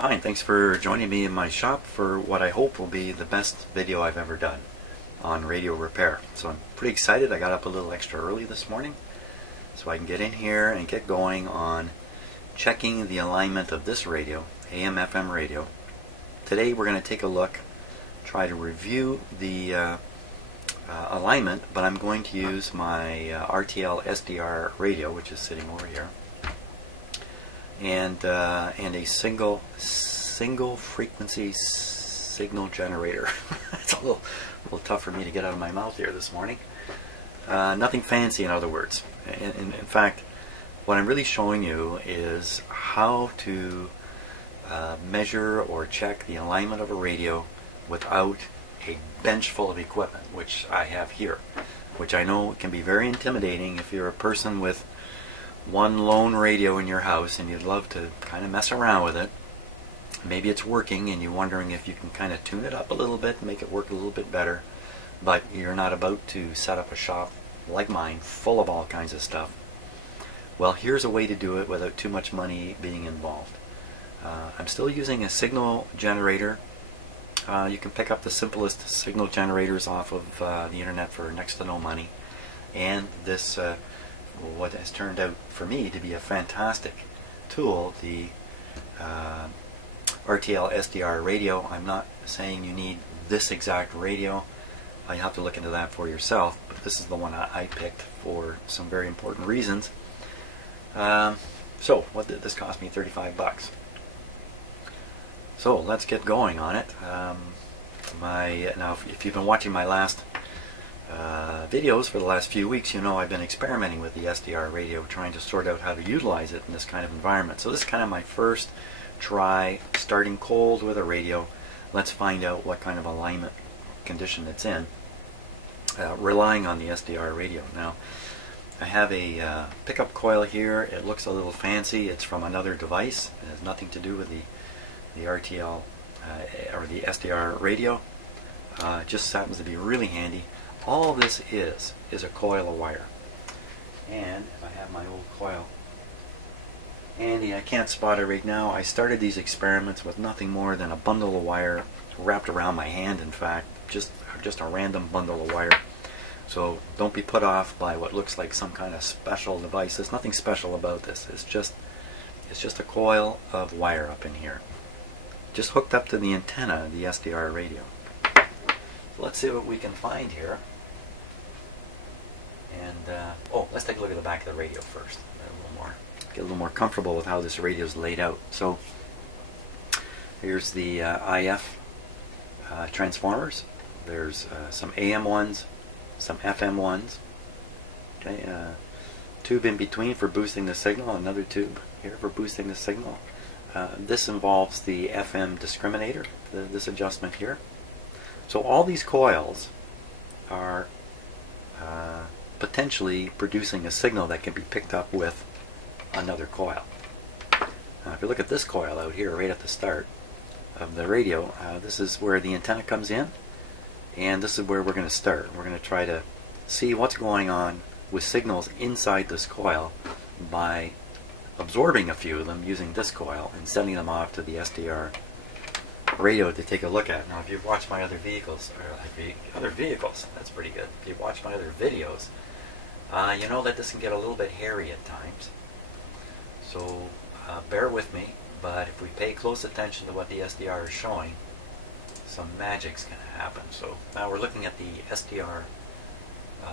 Hi, thanks for joining me in my shop for what I hope will be the best video I've ever done on radio repair. So I'm pretty excited. I got up a little extra early this morning so I can get in here and get going on checking the alignment of this radio, AM/FM radio. Today we're going to take a look, try to review the alignment, but I'm going to use my RTL-SDR radio, which is sitting over here, and a single frequency signal generator. It's a little tough for me to get out of my mouth here this morning. Nothing fancy, in other words. In fact, what I'm really showing you is how to measure or check the alignment of a radio without a bench full of equipment, which I have here, which I know can be very intimidating if you're a person with one lone radio in your house and you'd love to kind of mess around with it. Maybe it's working and you're wondering if you can kind of tune it up a little bit and make it work a little bit better, but you're not about to set up a shop like mine full of all kinds of stuff. Well, here's a way to do it without too much money being involved. I'm still using a signal generator. You can pick up the simplest signal generators off of the internet for next to no money, and this what has turned out for me to be a fantastic tool, the RTL-SDR radio. I'm not saying you need this exact radio. You have to look into that for yourself, but this is the one I picked for some very important reasons. So what did this cost me? 35 bucks. So let's get going on it. Now if you've been watching my last videos for the last few weeks, you know I've been experimenting with the SDR radio, trying to sort out how to utilize it in this kind of environment. So this is kind of my first try, starting cold with a radio. Let's find out what kind of alignment condition it's in, relying on the SDR radio. Now I have a pickup coil here. It looks a little fancy. It's from another device. It has nothing to do with the RTL or the SDR radio. It just happens to be really handy. All this is a coil of wire, and if I have my old coil handy, I can't spot it right now. I started these experiments with nothing more than a bundle of wire wrapped around my hand. In fact, just a random bundle of wire. So don't be put off by what looks like some kind of special device. There's nothing special about this. It's just a coil of wire up in here, just hooked up to the antenna of the SDR radio. So let's see what we can find here. And let's take a look at the back of the radio first. Get a little more comfortable with how this radio is laid out. So here's the IF transformers. There's some AM ones, some FM ones. Okay, tube in between for boosting the signal. Another tube here for boosting the signal. This involves the FM discriminator. This adjustment here. So all these coils are potentially producing a signal that can be picked up with another coil. Now if you look at this coil out here right at the start of the radio, this is where the antenna comes in, and this is where we're going to start. We're going to try to see what's going on with signals inside this coil by absorbing a few of them using this coil and sending them off to the SDR radio to take a look at. Now if you've watched my other vehicles, that's pretty good. If you've watched my other videos, you know that this can get a little bit hairy at times. So bear with me, but if we pay close attention to what the SDR is showing, some magic's going to happen. So now we're looking at the SDR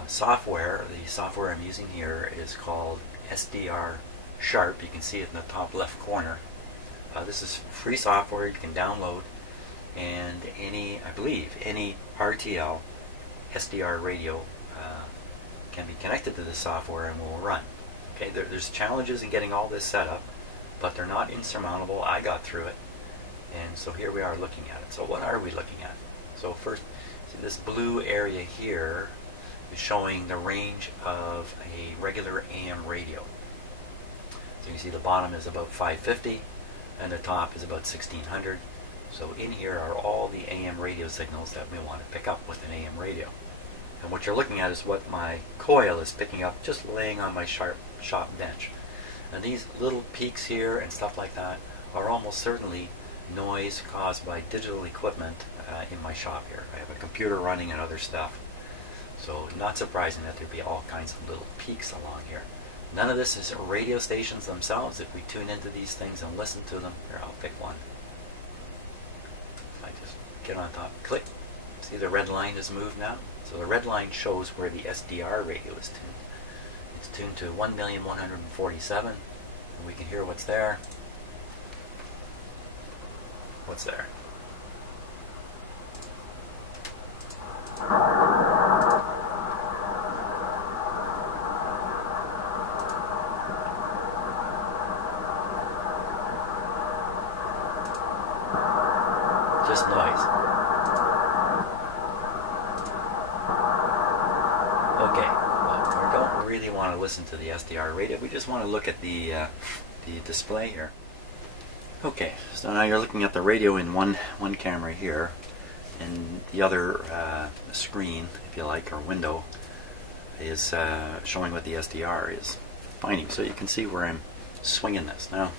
software. The software I'm using here is called SDR Sharp. You can see it in the top left corner. This is free software you can download, and I believe any RTL SDR radio can be connected to this software and will run. Okay, there's challenges in getting all this set up, but they're not insurmountable. I got through it, and so here we are looking at it. So what are we looking at? So first, see this blue area here is showing the range of a regular AM radio. So you can see the bottom is about 550 and the top is about 1600. So in here are all the AM radio signals that we want to pick up with an AM radio. And what you're looking at is what my coil is picking up just laying on my shop bench. And these little peaks here and stuff like that are almost certainly noise caused by digital equipment in my shop here. I have a computer running and other stuff. So not surprising that there'd be all kinds of little peaks along here. None of this is radio stations themselves. If we tune into these things and listen to them, here, I'll pick one. I just get on top, click. See the red line has moved now? So the red line shows where the SDR radio is tuned. It's tuned to 1,147,000, and we can hear what's there. What's there? Just noise. Okay, well, we don't really want to listen to the SDR radio. We just want to look at the display here. Okay, so now you're looking at the radio in one camera here, and the other screen, if you like, or window, is showing what the SDR is finding. So you can see where I'm swinging this. Now,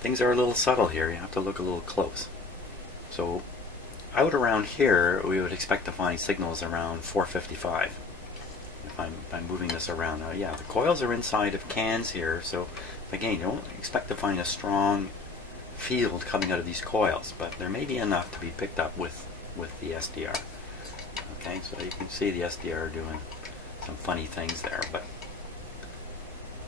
things are a little subtle here. You have to look a little close. So out around here, we would expect to find signals around 455 if I'm moving this around. Now, yeah, the coils are inside of cans here, so again, you don't expect to find a strong field coming out of these coils, but there may be enough to be picked up with the SDR. Okay, so you can see the SDR doing some funny things there, but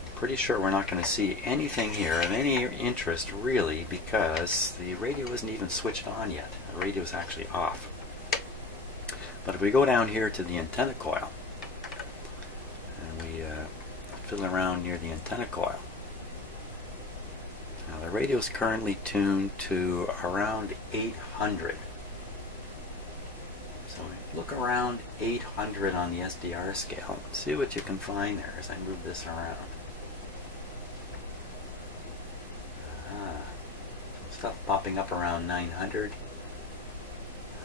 I'm pretty sure we're not going to see anything here of any interest really, because the radio isn't even switched on yet. The radio is actually off. But if we go down here to the antenna coil and we fiddle around near the antenna coil, now the radio is currently tuned to around 800. So look around 800 on the SDR scale. See what you can find there as I move this around. Stuff popping up around 900,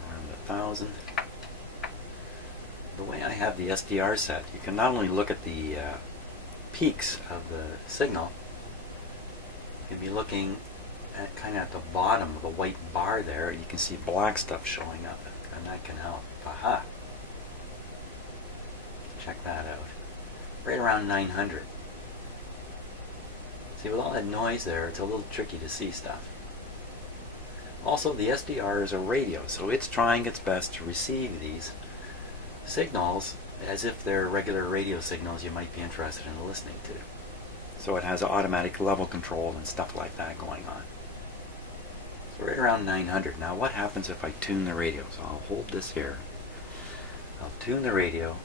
around 1,000. The way I have the SDR set, you can not only look at the peaks of the signal, you can be looking at kind of at the bottom of the white bar there. You can see black stuff showing up, and that can help. Aha! Check that out. Right around 900. See, with all that noise there, it's a little tricky to see stuff. Also, the SDR is a radio, so it's trying its best to receive these signals as if they're regular radio signals you might be interested in listening to. So it has automatic level control and stuff like that going on. So right around 900. Now what happens if I tune the radio? So I'll hold this here. I'll tune the radio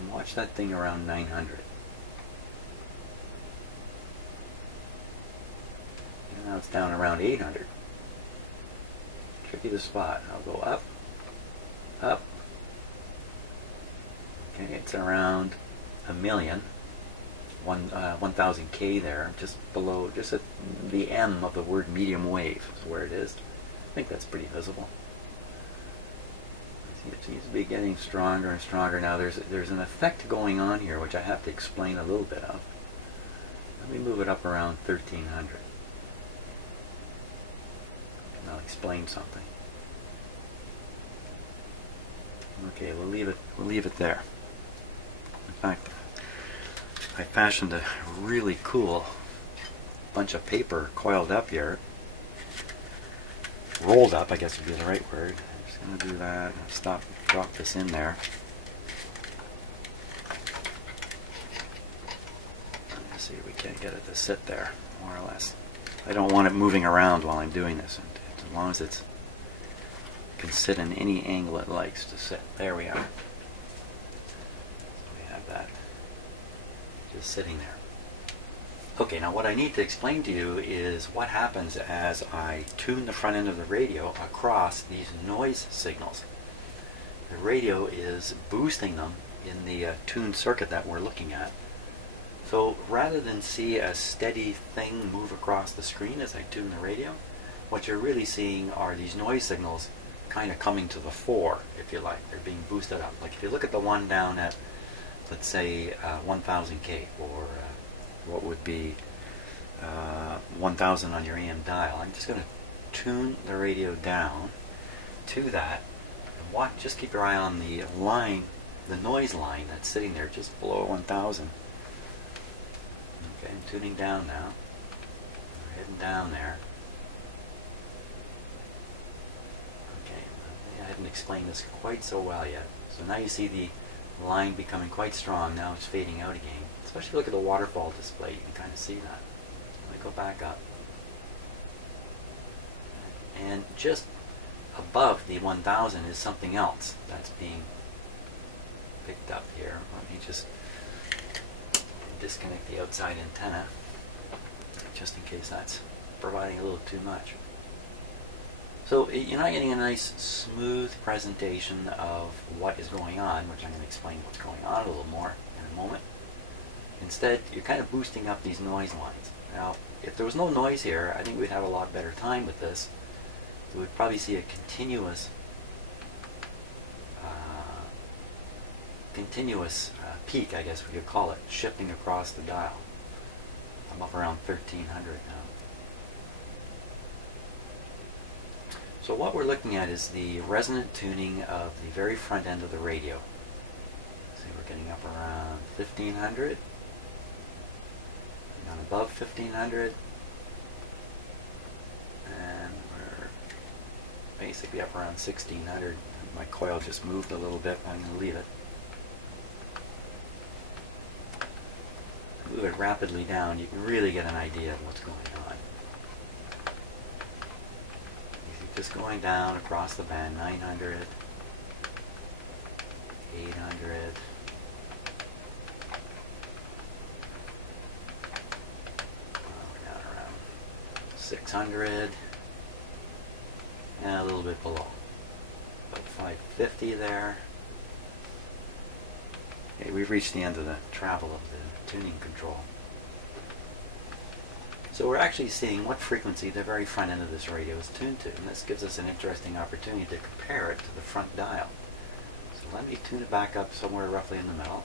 and watch that thing around 900. And now it's down around 800. Tricky to spot. I'll go up, up. Okay, it's around 1,000,000. 1,000 K there, just below, just at the M of the word medium wave is where it is. I think that's pretty visible. It seems to be getting stronger and stronger. Now there's an effect going on here which I have to explain a little bit of. Let me move it up around 1,300. And I'll explain something. Okay, we'll leave it there. In fact, I fashioned a really cool bunch of paper coiled up here. Rolled up, I guess would be the right word. I'm just going to do that. Drop this in there. Let's see if we can't get it to sit there, more or less. I don't want it moving around while I'm doing this. As long as it can sit in any angle it likes to sit. There we are. We have that. Just sitting there. Okay, now what I need to explain to you is what happens as I tune the front end of the radio across these noise signals. The radio is boosting them in the tuned circuit that we're looking at. So rather than see a steady thing move across the screen as I tune the radio, what you're really seeing are these noise signals kind of coming to the fore, if you like. They're being boosted up. Like if you look at the one down at, let's say, 1,000 K, or what would be 1,000 on your AM dial. I'm just going to tune the radio down to that. And watch, just keep your eye on the line, the noise line that's sitting there just below 1000. Okay, I'm tuning down now. We're heading down there. Okay, I haven't explained this quite so well yet. So now you see the line becoming quite strong. Now it's fading out again. Especially if you look at the waterfall display, you can kind of see that. Let me go back up. And just above the 1000 is something else that's being picked up here. Let me just disconnect the outside antenna, just in case that's providing a little too much. So you're not getting a nice smooth presentation of what is going on, which I'm going to explain what's going on a little more in a moment. Instead, you're kind of boosting up these noise lines. Now, if there was no noise here, I think we'd have a lot better time with this. So we'd probably see a continuous peak, I guess we could call it, shifting across the dial. I'm up around 1300 now. So what we're looking at is the resonant tuning of the very front end of the radio. See, we're getting up around 1500, down above 1500, and we're basically up around 1600. My coil just moved a little bit, I'm going to leave it. Move it rapidly down, you can really get an idea of what's going on. Just going down across the band, 900, 800, down around 600, and a little bit below, about 550 there. Okay, we've reached the end of the travel of the tuning control. So we're actually seeing what frequency the very front end of this radio is tuned to, and this gives us an interesting opportunity to compare it to the front dial. So let me tune it back up somewhere roughly in the middle.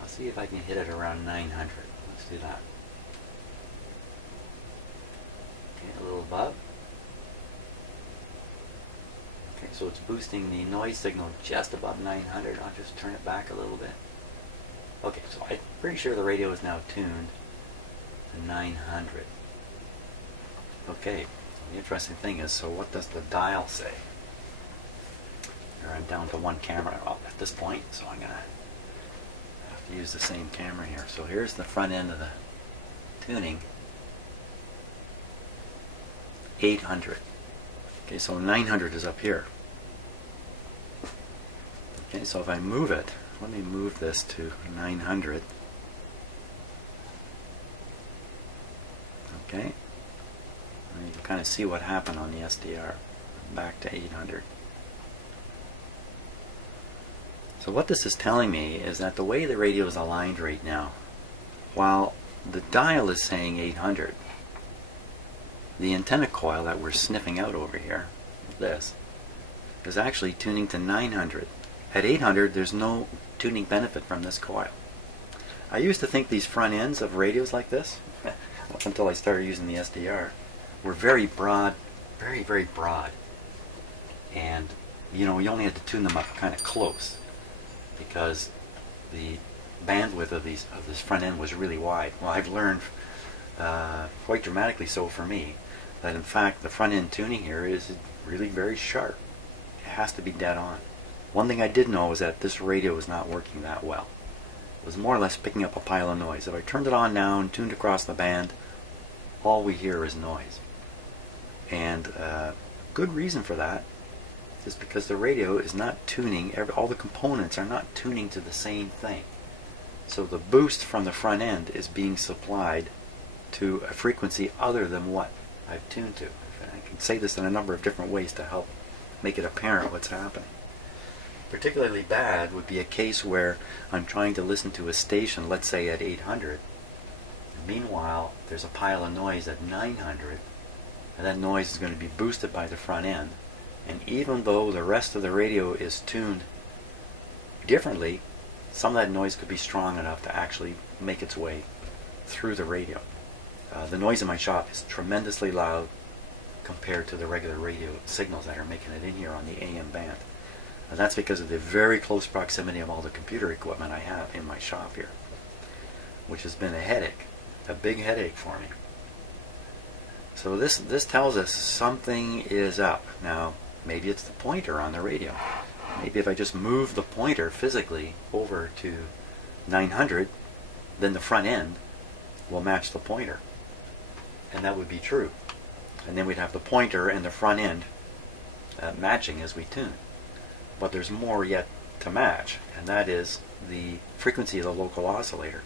I'll see if I can hit it around 900. Let's do that. Okay, a little above. Okay, so it's boosting the noise signal just above 900. I'll just turn it back a little bit. Okay, so I'm pretty sure the radio is now tuned 900. Okay, the interesting thing is, so what does the dial say? Here I'm down to one camera at this point, so I'm going to have to use the same camera here. So here's the front end of the tuning, 800. Okay, so 900 is up here. Okay, so if I move it, let me move this to 900. Okay, and you can kind of see what happened on the SDR, back to 800. So what this is telling me is that the way the radio is aligned right now, while the dial is saying 800, the antenna coil that we're sniffing out over here, this, is actually tuning to 900. At 800, there's no tuning benefit from this coil. I used to think these front ends of radios like this, up until I started using the SDR, were very broad, very broad, and you know, we only had to tune them up kind of close because the bandwidth of this front end was really wide. Well, I've learned quite dramatically so for me that in fact the front end tuning here is really very sharp. It has to be dead on. One thing I did know is that this radio was not working that well. It was more or less picking up a pile of noise. If I turned it on now and tuned across the band, all we hear is noise. And good reason for that is because the radio is not tuning, all the components are not tuning to the same thing. So the boost from the front end is being supplied to a frequency other than what I've tuned to. I can say this in a number of different ways to help make it apparent what's happening. Particularly bad would be a case where I'm trying to listen to a station, let's say at 800. Meanwhile, there's a pile of noise at 900, and that noise is going to be boosted by the front end. And even though the rest of the radio is tuned differently, some of that noise could be strong enough to actually make its way through the radio. The noise in my shop is tremendously loud, compared to the regular radio signals that are making it in here on the AM band. And that's because of the very close proximity of all the computer equipment I have in my shop here, which has been a headache, a big headache for me. So this tells us something is up. Now, maybe it's the pointer on the radio. Maybe if I just move the pointer physically over to 900, then the front end will match the pointer. And that would be true. And then we'd have the pointer and the front end matching as we tune. But there's more yet to match, and that is the frequency of the local oscillator.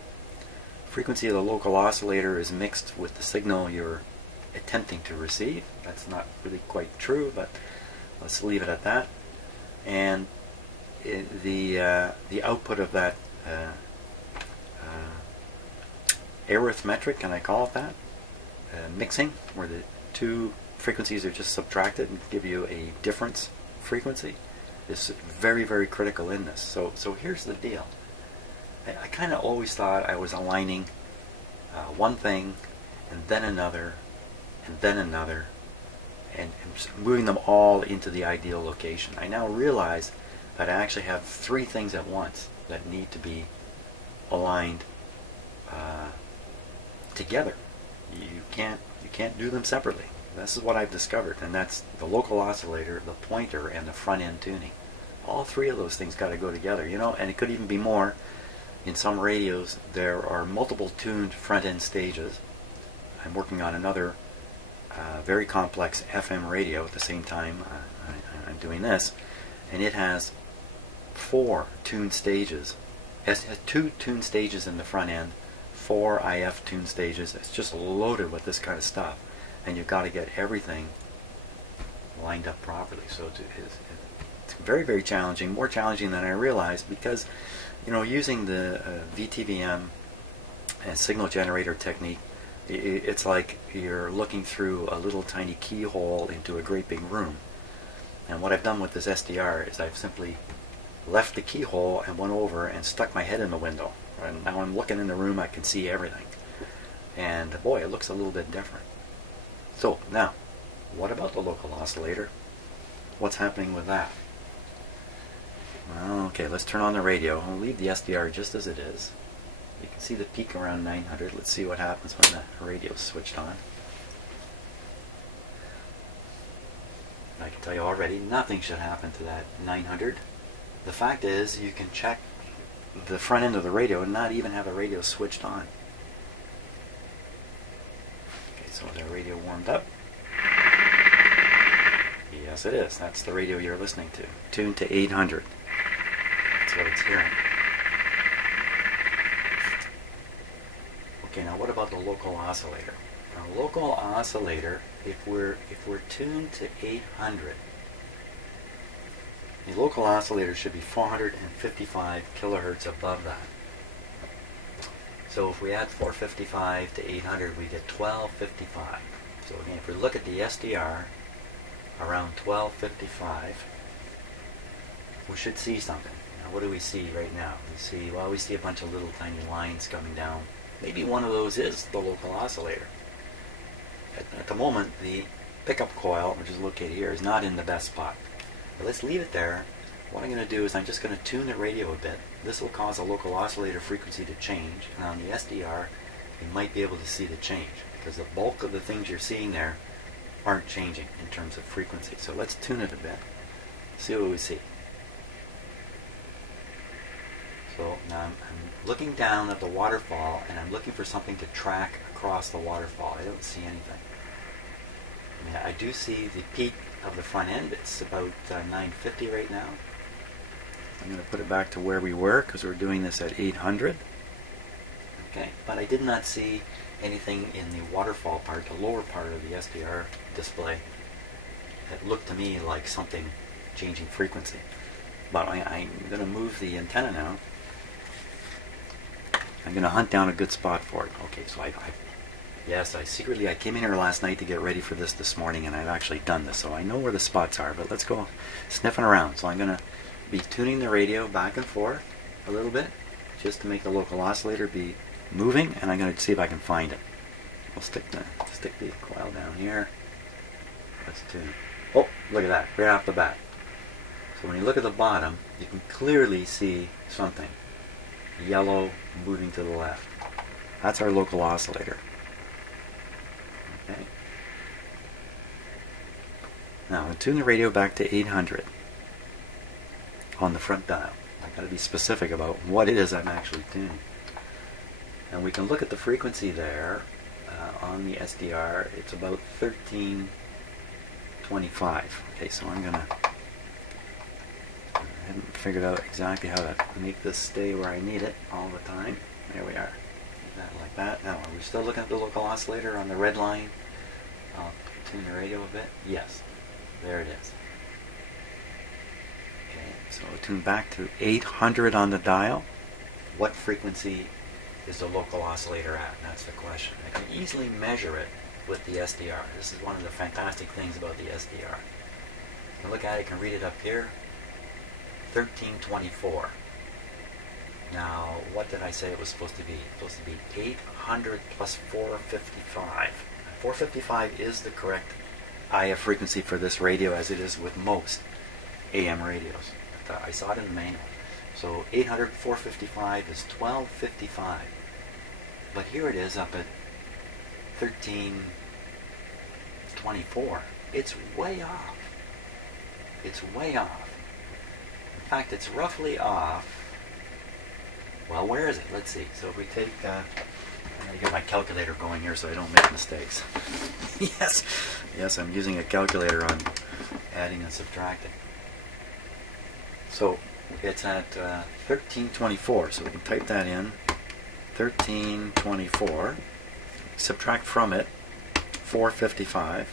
Frequency of the local oscillator is mixed with the signal you're attempting to receive. That's not really quite true, but let's leave it at that. And the output of that arithmetic, can I call it that? Mixing, where the two frequencies are just subtracted and give you a difference frequency, is very, very critical in this. So here's the deal. I kind of always thought I was aligning one thing and then another and then another and moving them all into the ideal location. I now realize that I actually have three things at once that need to be aligned together. You can't do them separately. This is what I've discovered, and that's the local oscillator, the pointer, and the front end tuning. All three of those things got to go together, you know, and it could even be more. In some radios, there are multiple tuned front end stages. I'm working on another very complex FM radio at the same time I'm doing this, and it has 4 tuned stages. It has 2 tuned stages in the front end, 4 IF tuned stages. It's just loaded with this kind of stuff, and you've got to get everything lined up properly. So it's very, very challenging, more challenging than I realized, because, you know, using the VTVM and signal generator technique, it's like you're looking through a little tiny keyhole into a great big room. And what I've done with this SDR is I've simply left the keyhole and went over and stuck my head in the window. And now I'm looking in the room, I can see everything. And boy, it looks a little bit different. So now, what about the local oscillator? What's happening with that? Well, okay, let's turn on the radio. I'll leave the SDR just as it is. You can see the peak around 900. Let's see what happens when the radio is switched on. I can tell you already, nothing should happen to that 900. The fact is, you can check the front end of the radio and not even have the radio switched on. Okay, so the radio warmed up. Yes, it is. That's the radio you're listening to. Tuned to 800. That's what it's hearing. Okay, now what about the local oscillator? Now, local oscillator, if we're tuned to 800, the local oscillator should be 455 kilohertz above that. So if we add 455 to 800, we get 1255. So again, if we look at the SDR around 1255, we should see something. Now, what do we see right now? We see a bunch of little tiny lines coming down. Maybe one of those is the local oscillator. At the moment, the pickup coil, which is located here, is not in the best spot. But let's leave it there. What I'm going to do is I'm just going to tune the radio a bit. This will cause the local oscillator frequency to change, and on the SDR, you might be able to see the change, because the bulk of the things you're seeing there aren't changing in terms of frequency. So let's tune it a bit, see what we see. So now I'm looking down at the waterfall, and I'm looking for something to track across the waterfall. I don't see anything. I mean, I do see the peak of the front end. It's about 950 right now. I'm going to put it back to where we were, because we're doing this at 800. Okay, but I did not see anything in the waterfall part, the lower part of the SDR display, that looked to me like something changing frequency. But I'm going to move the antenna now. I'm going to hunt down a good spot for it. Okay, so I came in here last night to get ready for this morning, and I've actually done this, so I know where the spots are, but let's go sniffing around. So I'm going to be tuning the radio back and forth a little bit, just to make the local oscillator be moving, and I'm going to see if I can find it. We'll stick the coil down here. is tuned. Oh, look at that, right off the bat. So when you look at the bottom, you can clearly see something. Yellow moving to the left. That's our local oscillator. Okay. Now, I'll tune the radio back to 800 on the front dial. I've got to be specific about what it is I'm actually tuning. And we can look at the frequency there on the SDR. It's about 1325. Okay, so I'm going to... I haven't figured out exactly how to make this stay where I need it all the time. There we are. That like that. Now, are we still looking at the local oscillator on the red line? I'll tune the radio a bit. Yes. There it is. Okay, so I'll tune back to 800 on the dial. What frequency is the local oscillator at? That's the question. I can easily measure it with the SDR. This is one of the fantastic things about the SDR. You can look at it, you can read it up here. 1324. Now, what did I say it was supposed to be? It's supposed to be 800 plus 455. 455 is the correct IF frequency for this radio, as it is with most AM radios. I saw it in the manual. So 800, 455 is 1255. But here it is up at 1324. It's way off. It's way off. In fact, it's roughly off. Well, where is it? Let's see. So if we take... I'm going to get my calculator going here so I don't make mistakes. Yes, I'm using a calculator on adding and subtracting. So it's at 1324, so we can type that in. 1324. Subtract from it 455.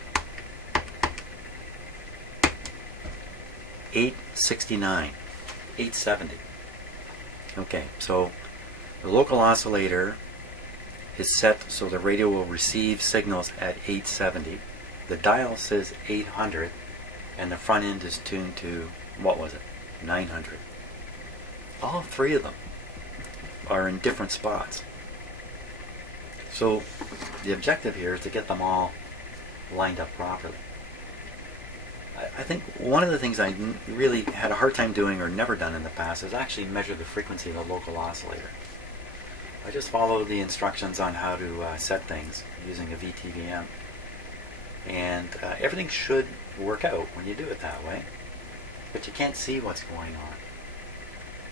869. 870. Okay, so the local oscillator is set so the radio will receive signals at 870. The dial says 800, and the front end is tuned to, what was it, 900. All three of them are in different spots. So the objective here is to get them all lined up properly. I think one of the things I really had a hard time doing or never done in the past is actually measure the frequency of the local oscillator. I just follow the instructions on how to set things using a VTVM, and everything should work out when you do it that way, but you can't see what's going on.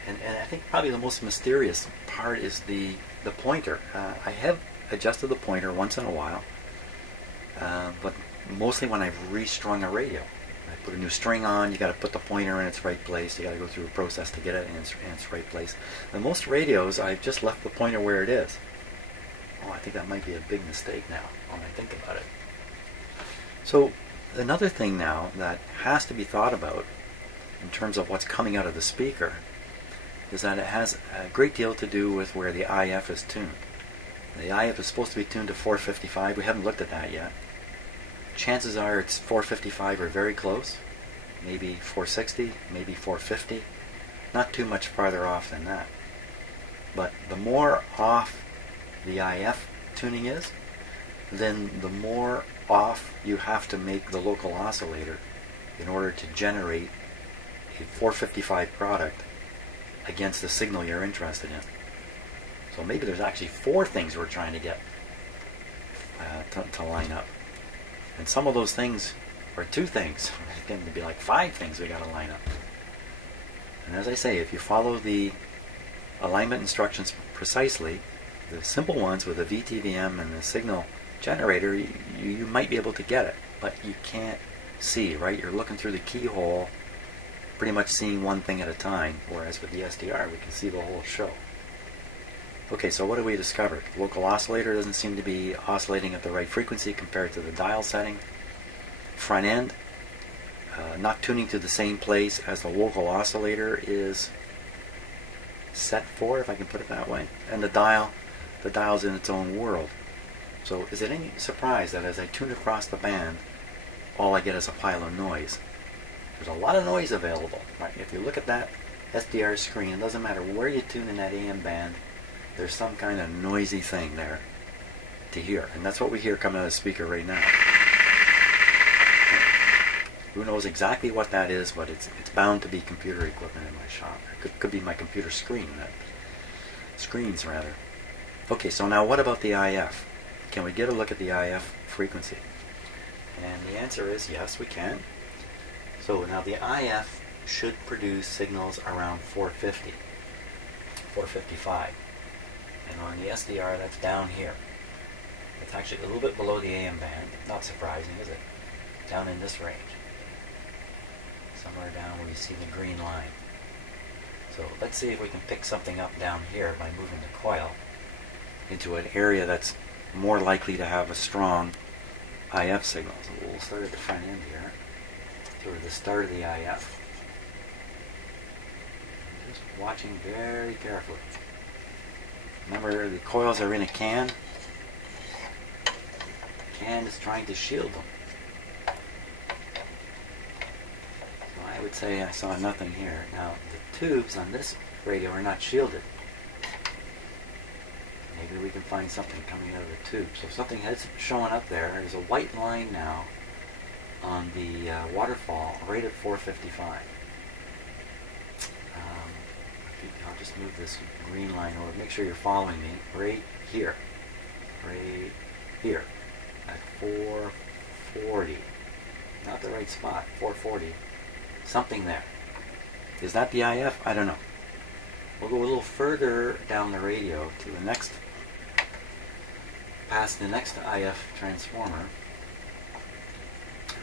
And I think probably the most mysterious part is the pointer. I have adjusted the pointer once in a while, but mostly when I've restrung a radio. I put a new string on, you got to put the pointer in its right place, you got to go through a process to get it in its right place. And most radios, I've just left the pointer where it is. Oh, I think that might be a big mistake now when I think about it. So another thing now that has to be thought about in terms of what's coming out of the speaker is that it has a great deal to do with where the IF is tuned. The IF is supposed to be tuned to 455. We haven't looked at that yet. Chances are it's 455 or very close, maybe 460, maybe 450, not too much farther off than that. But the more off the IF tuning is, then the more off you have to make the local oscillator in order to generate a 455 product against the signal you're interested in. So maybe there's actually 4 things we're trying to get to line up. And some of those things are 2 things. It's going to be like 5 things we got to line up. And as I say, if you follow the alignment instructions precisely, the simple ones with the VTVM and the signal generator, you might be able to get it, but you can't see, right? You're looking through the keyhole, pretty much seeing one thing at a time, whereas with the SDR we can see the whole show. Okay, so what have we discovered? The local oscillator doesn't seem to be oscillating at the right frequency compared to the dial setting. Front end, not tuning to the same place as the local oscillator is set for, if I can put it that way. And the dial's in its own world. So is it any surprise that as I tune across the band, all I get is a pile of noise? There's a lot of noise available. Right? If you look at that SDR screen, it doesn't matter where you tune in that AM band, there's some kind of noisy thing there to hear. And that's what we hear coming out of the speaker right now. Who knows exactly what that is, but it's bound to be computer equipment in my shop. It could be my computer screens rather. Okay, so now what about the IF? Can we get a look at the IF frequency? And the answer is yes, we can. So now the IF should produce signals around 450, 455. And on the SDR, that's down here. It's actually a little bit below the AM band. Not surprising, is it? Down in this range. Somewhere down where you see the green line. So let's see if we can pick something up down here by moving the coil into an area that's more likely to have a strong IF signal. So we'll start at the front end here, sort of the start of the IF. Just watching very carefully. Remember, the coils are in a can. The can is trying to shield them. So I would say I saw nothing here. Now, the tubes on this radio are not shielded. Maybe we can find something coming out of the tube. So something has showing up there. There's a white line now on the waterfall right at 455. I'll just move this green line over. Make sure you're following me. Right here. Right here. At 440. Not the right spot. 440. Something there. Is that the IF? I don't know. We'll go a little further down the radio to the next, past the next IF transformer.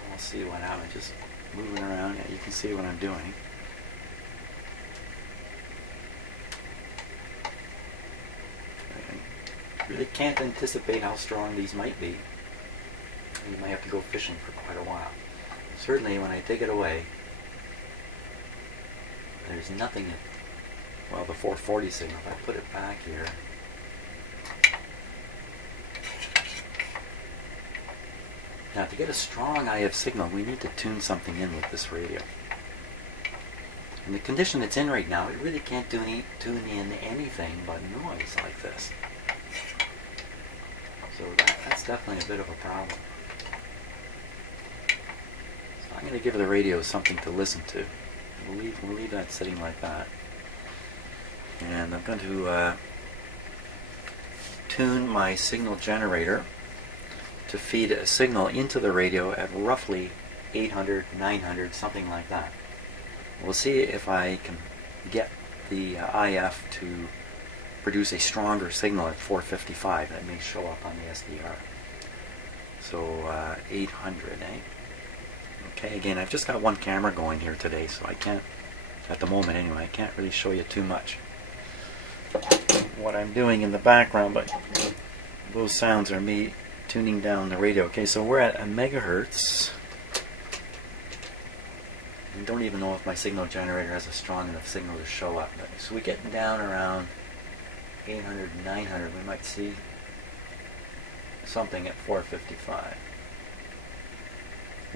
We'll see what happens. Just moving around. Yeah, you can see what I'm doing. I really can't anticipate how strong these might be. You might have to go fishing for quite a while. Certainly when I take it away, there's nothing in, well, the 440 signal. If I put it back here, now to get a strong IF signal, we need to tune something in with this radio. In the condition it's in right now, it really can't tune in anything but noise like this. So that's definitely a bit of a problem. So I'm going to give the radio something to listen to. We'll leave that sitting like that. And I'm going to tune my signal generator to feed a signal into the radio at roughly 800, 900, something like that. We'll see if I can get the IF to produce a stronger signal at 455 that may show up on the SDR. So 800, eh? Okay, again, I've just got one camera going here today, so I can't, at the moment anyway, I can't really show you too much what I'm doing in the background, but those sounds are me tuning down the radio. Okay, so we're at a megahertz. I don't even know if my signal generator has a strong enough signal to show up. So we get down around 800, 900, we might see something at 455.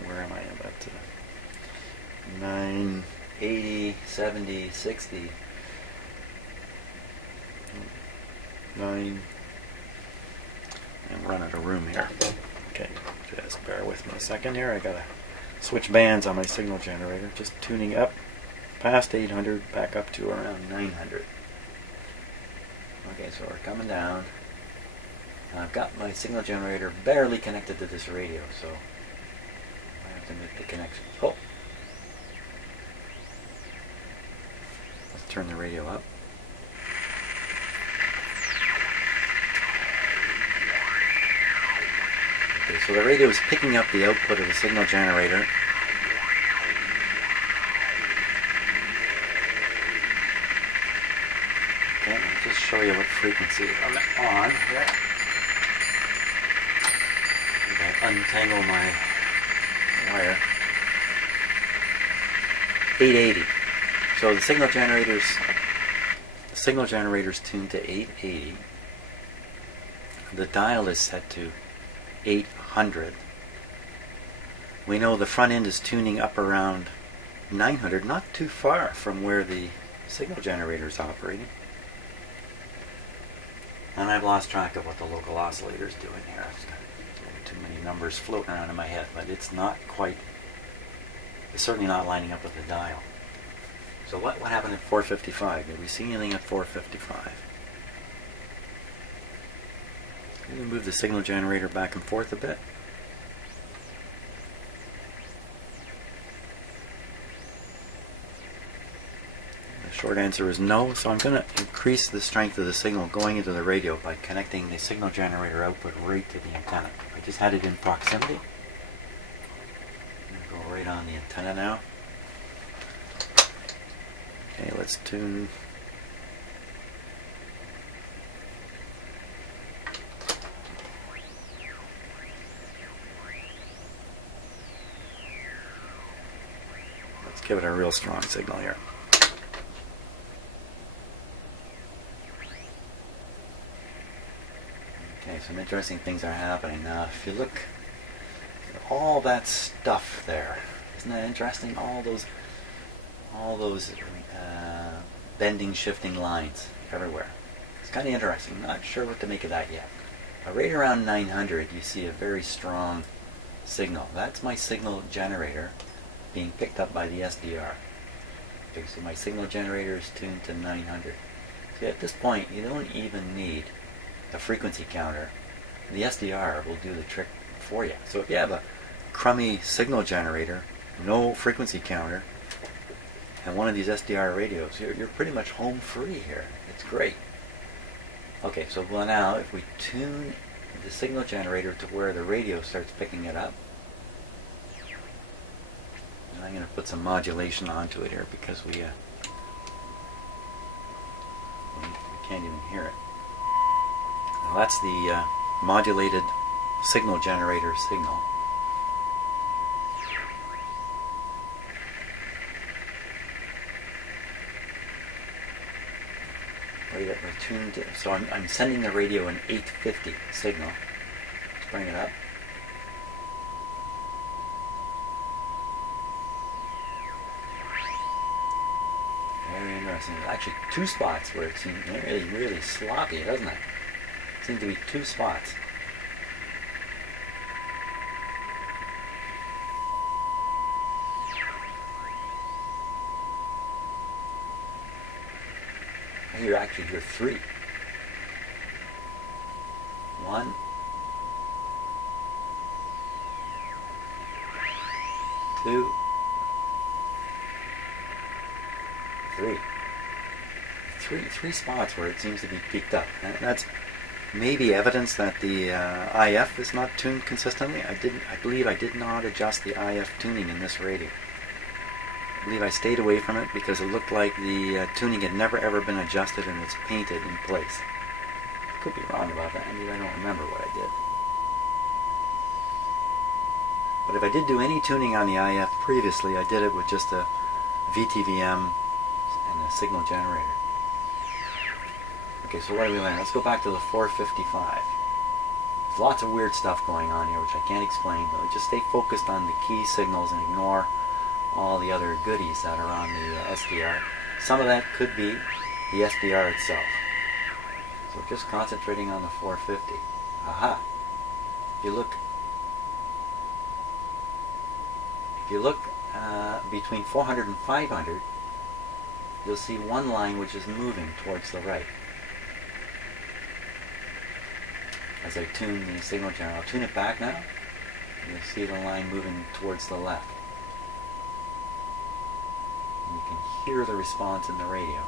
Where am I? About 980, 70, 60, 9. I'm running out of room here. Okay, just bear with me a second here. I gotta switch bands on my signal generator. Just tuning up past 800, back up to around 900. Okay, so we're coming down. I've got my signal generator barely connected to this radio, so I have to make the connection. Oh! Let's turn the radio up. Okay, so the radio is picking up the output of the signal generator. Okay, I'll just show you what frequency I'm on here. If I untangle my wire. 880. So the signal generator's tuned to 880. The dial is set to 800. We know the front end is tuning up around 900, not too far from where the signal generator is operating. And I've lost track of what the local oscillator is doing here. I've got too many numbers floating around in my head, but it's not quite is certainly not lining up with the dial. So what happened at 455? Did we see anything at 455? Can we move the signal generator back and forth a bit? The short answer is no, so I'm going to increase the strength of the signal going into the radio by connecting the signal generator output right to the antenna. I just had it in proximity. I'm going to go right on the antenna now. Okay, let's tune. Let's give it a real strong signal here. Okay, some interesting things are happening now. If you look at all that stuff there, isn't that interesting? All those bending, shifting lines everywhere. It's kind of interesting. I'm not sure what to make of that yet. Right around 900, you see a very strong signal. That's my signal generator being picked up by the SDR. Okay, so my signal generator is tuned to 900. See, at this point, you don't even need a frequency counter. The SDR will do the trick for you. So if you have a crummy signal generator, no frequency counter, and one of these SDR radios, you're pretty much home free here. It's great. Okay, so well now if we tune the signal generator to where the radio starts picking it up, and I'm going to put some modulation onto it here because we can't even hear it. Now that's the modulated signal generator signal. We're tuned, so I'm sending the radio an 850 signal. Let's bring it up. Very interesting. There's actually two spots where it seems really sloppy, doesn't it? Seems to be two spots. You actually hear three. 1, 2, 3. Three spots where it seems to be peaked up. And that's maybe evidence that the IF is not tuned consistently. I believe I did not adjust the IF tuning in this radio. I believe I stayed away from it because it looked like the tuning had never ever been adjusted and it's painted in place. I could be wrong about that. I mean, I don't remember what I did. But if I did do any tuning on the IF previously, I did it with just a VTVM and a signal generator. Okay, so where do we land? Let's go back to the 455. There's lots of weird stuff going on here which I can't explain, but just stay focused on the key signals and ignore all the other goodies that are on the SDR. Some of that could be the SDR itself. So just concentrating on the 450. Aha! If you look between 400 and 500, you'll see one line which is moving towards the right. As I tune the signal generator, I'll tune it back now. You'll see the line moving towards the left. You can hear the response in the radio.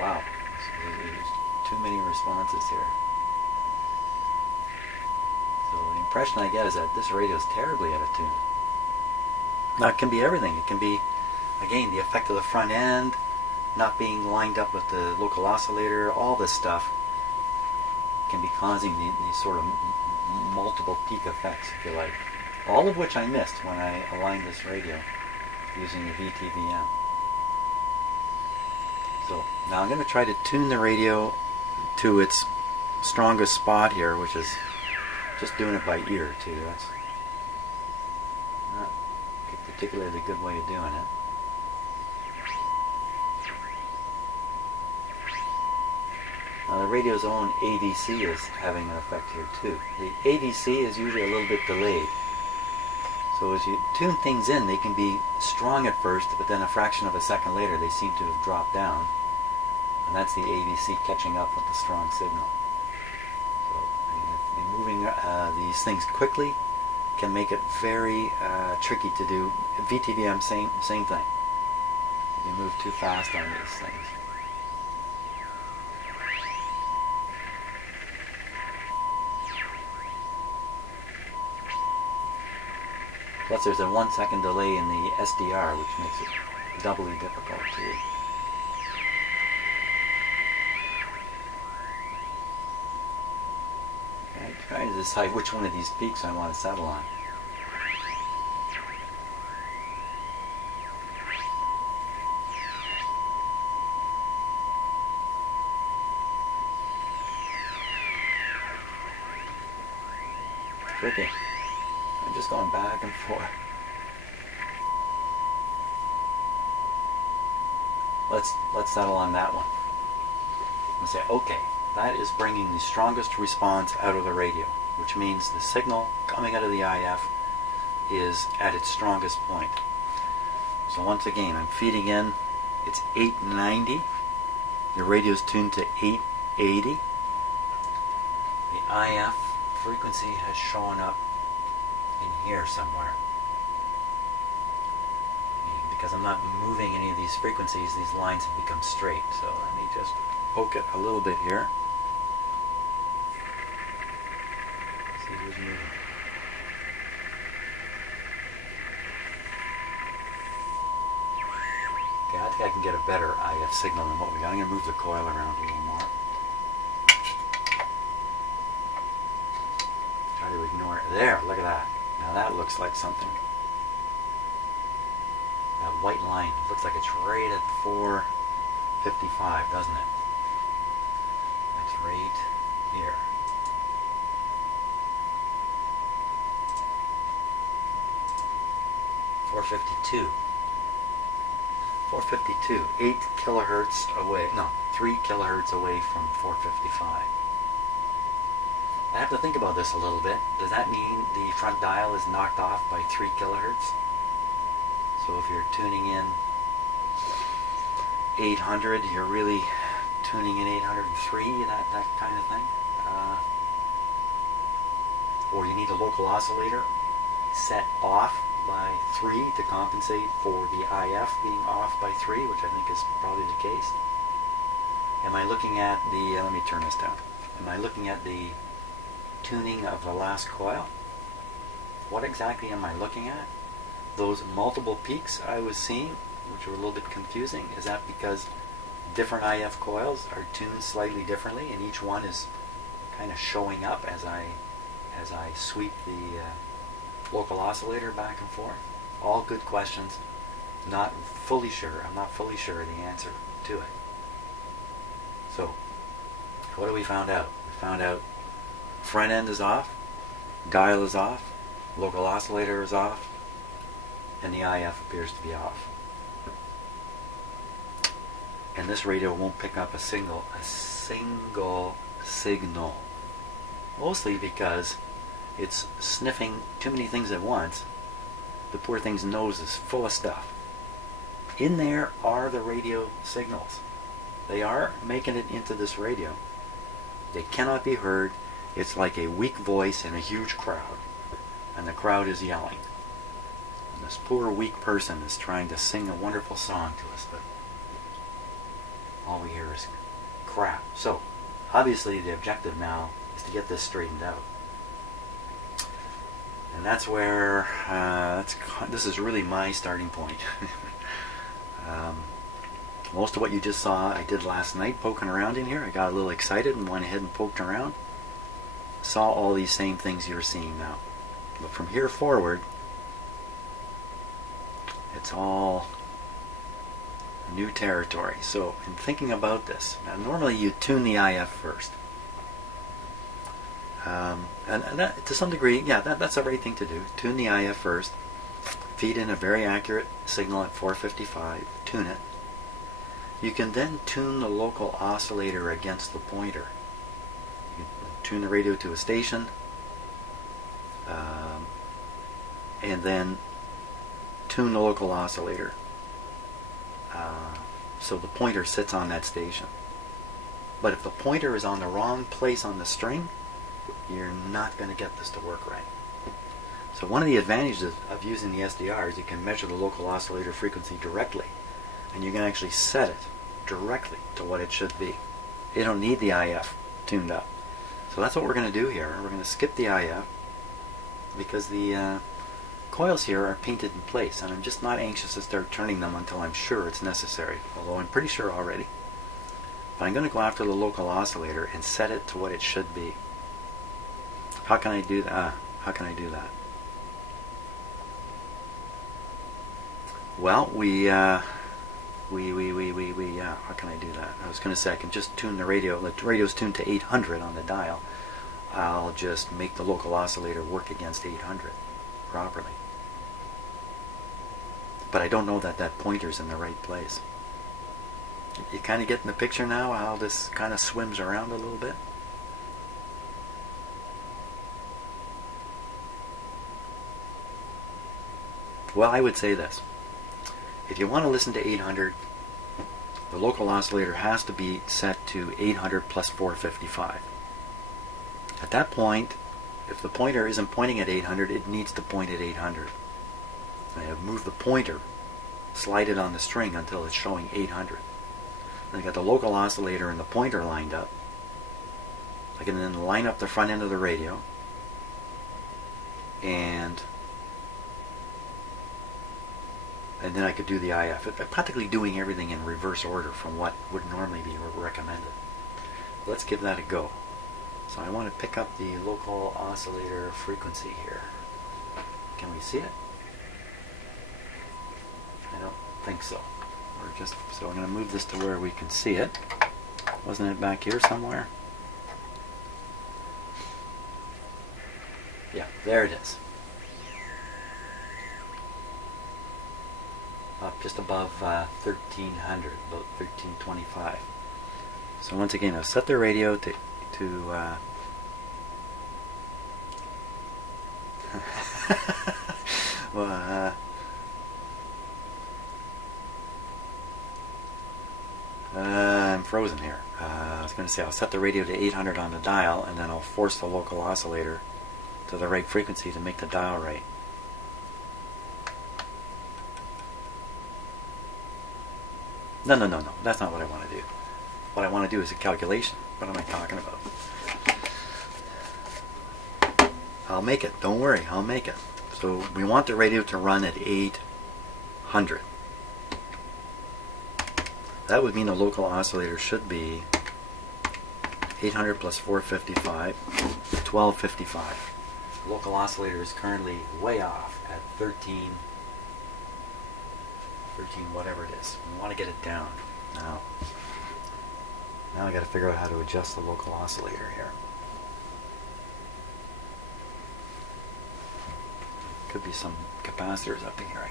Wow, there's too many responses here. So the impression I get is that this radio is terribly out of tune. Now it can be everything. It can be, again, the effect of the front end, not being lined up with the local oscillator, all this stuff can be causing these sort of multiple peak effects, if you like. All of which I missed when I aligned this radio using the VTVM. So now I'm going to try to tune the radio to its strongest spot here, which is just doing it by ear too. That's not a particularly good way of doing it. Now the radio's own AVC is having an effect here too. The AVC is usually a little bit delayed. So as you tune things in, they can be strong at first, but then a fraction of a second later they seem to have dropped down. And that's the ABC catching up with the strong signal. So moving these things quickly can make it very tricky to do. VTVM, same thing. You move too fast on these things. Plus there's a 1 second delay in the SDR, which makes it doubly difficult too. Okay, trying to decide which one of these peaks I want to settle on. Tricky. I'm just going back and forth. Let's settle on that one. And say, okay, that is bringing the strongest response out of the radio, which means the signal coming out of the IF is at its strongest point. So once again, I'm feeding in, it's 890. The radio is tuned to 880. The IF frequency has shown up in here somewhere. Because I'm not moving any of these frequencies, these lines have become straight. So let me just poke it a little bit here. See who's moving. Okay, I think I can get a better IF signal than what we got. I'm going to move the coil around a little more. Try to ignore it. There, look at that. Now that looks like something. That white line looks like it's right at 455, doesn't it? That's right here. .452. 452. 8 kilohertz away. No, 3 kilohertz away from 455. I have to think about this a little bit. Does that mean the front dial is knocked off by 3 kilohertz? So if you're tuning in 800, you're really tuning in 803, that kind of thing. Or you need a local oscillator set off by 3 to compensate for the IF being off by 3, which I think is probably the case. Am I looking at the, let me turn this down. Am I looking at the tuning of the last coil? What exactly am I looking at? Those multiple peaks I was seeing, which were a little bit confusing, is that because different IF coils are tuned slightly differently and each one is kind of showing up as I sweep the local oscillator back and forth? All good questions. Not fully sure. I'm not fully sure the answer to it. So, what do we found out? We found out front end is off, dial is off, local oscillator is off, and the IF appears to be off. And this radio won't pick up a single signal. Mostly because it's sniffing too many things at once. The poor thing's nose is full of stuff. In there are the radio signals. They are making it into this radio. They cannot be heard. It's like a weak voice in a huge crowd. And the crowd is yelling. And this poor weak person is trying to sing a wonderful song to us, but all we hear is crap. So, obviously the objective now is to get this straightened out. And that's where, this is really my starting point. Most of what you just saw I did last night poking around in here. I got a little excited and went ahead and poked around. Saw all these same things you're seeing now. But from here forward, it's all new territory. So in thinking about this, now normally you tune the IF first. And that, to some degree, yeah, that's the right thing to do. Tune the IF first. Feed in a very accurate signal at 455. Tune it. You can then tune the local oscillator against the pointer. You can tune the radio to a station, and then tune the local oscillator so the pointer sits on that station. But if the pointer is on the wrong place on the string, you're not going to get this to work right. So one of the advantages of using the SDR is you can measure the local oscillator frequency directly, and you can actually set it directly to what it should be. You don't need the IF tuned up. So that's what we're going to do here. We're going to skip the IF because the coils here are painted in place, and I'm just not anxious to start turning them until I'm sure it's necessary, although I'm pretty sure already. But I'm going to go after the local oscillator and set it to what it should be. How can I do that? How can I do that? Well, how can I do that? I was going to say I can just tune the radio. The radio's tuned to 800 on the dial. I'll just make the local oscillator work against 800 properly. But I don't know that that pointer's in the right place. You kind of getting the picture now, how this kind of swims around a little bit? Well, I would say this. If you want to listen to 800, the local oscillator has to be set to 800 plus 455. At that point, if the pointer isn't pointing at 800, it needs to point at 800. I have moved the pointer, slide it on the string until it's showing 800. Then I got the local oscillator and the pointer lined up. I can then line up the front end of the radio, and then I could do the IF. I'm practically doing everything in reverse order from what would normally be recommended. Let's give that a go. So I want to pick up the local oscillator frequency here. Can we see it? I don't think so. So I'm going to move this to where we can see it. Wasn't it back here somewhere? Yeah, there it is. Up just above 1300, about 1325. So once again, I've set the radio to well, I'm frozen here. I was going to say I'll set the radio to 800 on the dial, and then I'll force the local oscillator to the right frequency to make the dial right. No, that's not what I want to do. What I want to do is a calculation. What am I talking about? I'll make it. Don't worry, I'll make it. So we want the radio to run at 800. That would mean the local oscillator should be 800 plus 455, 1255. The local oscillator is currently way off at 13 whatever it is. We want to get it down. Now I got to figure out how to adjust the local oscillator here. Could be some capacitors up in here.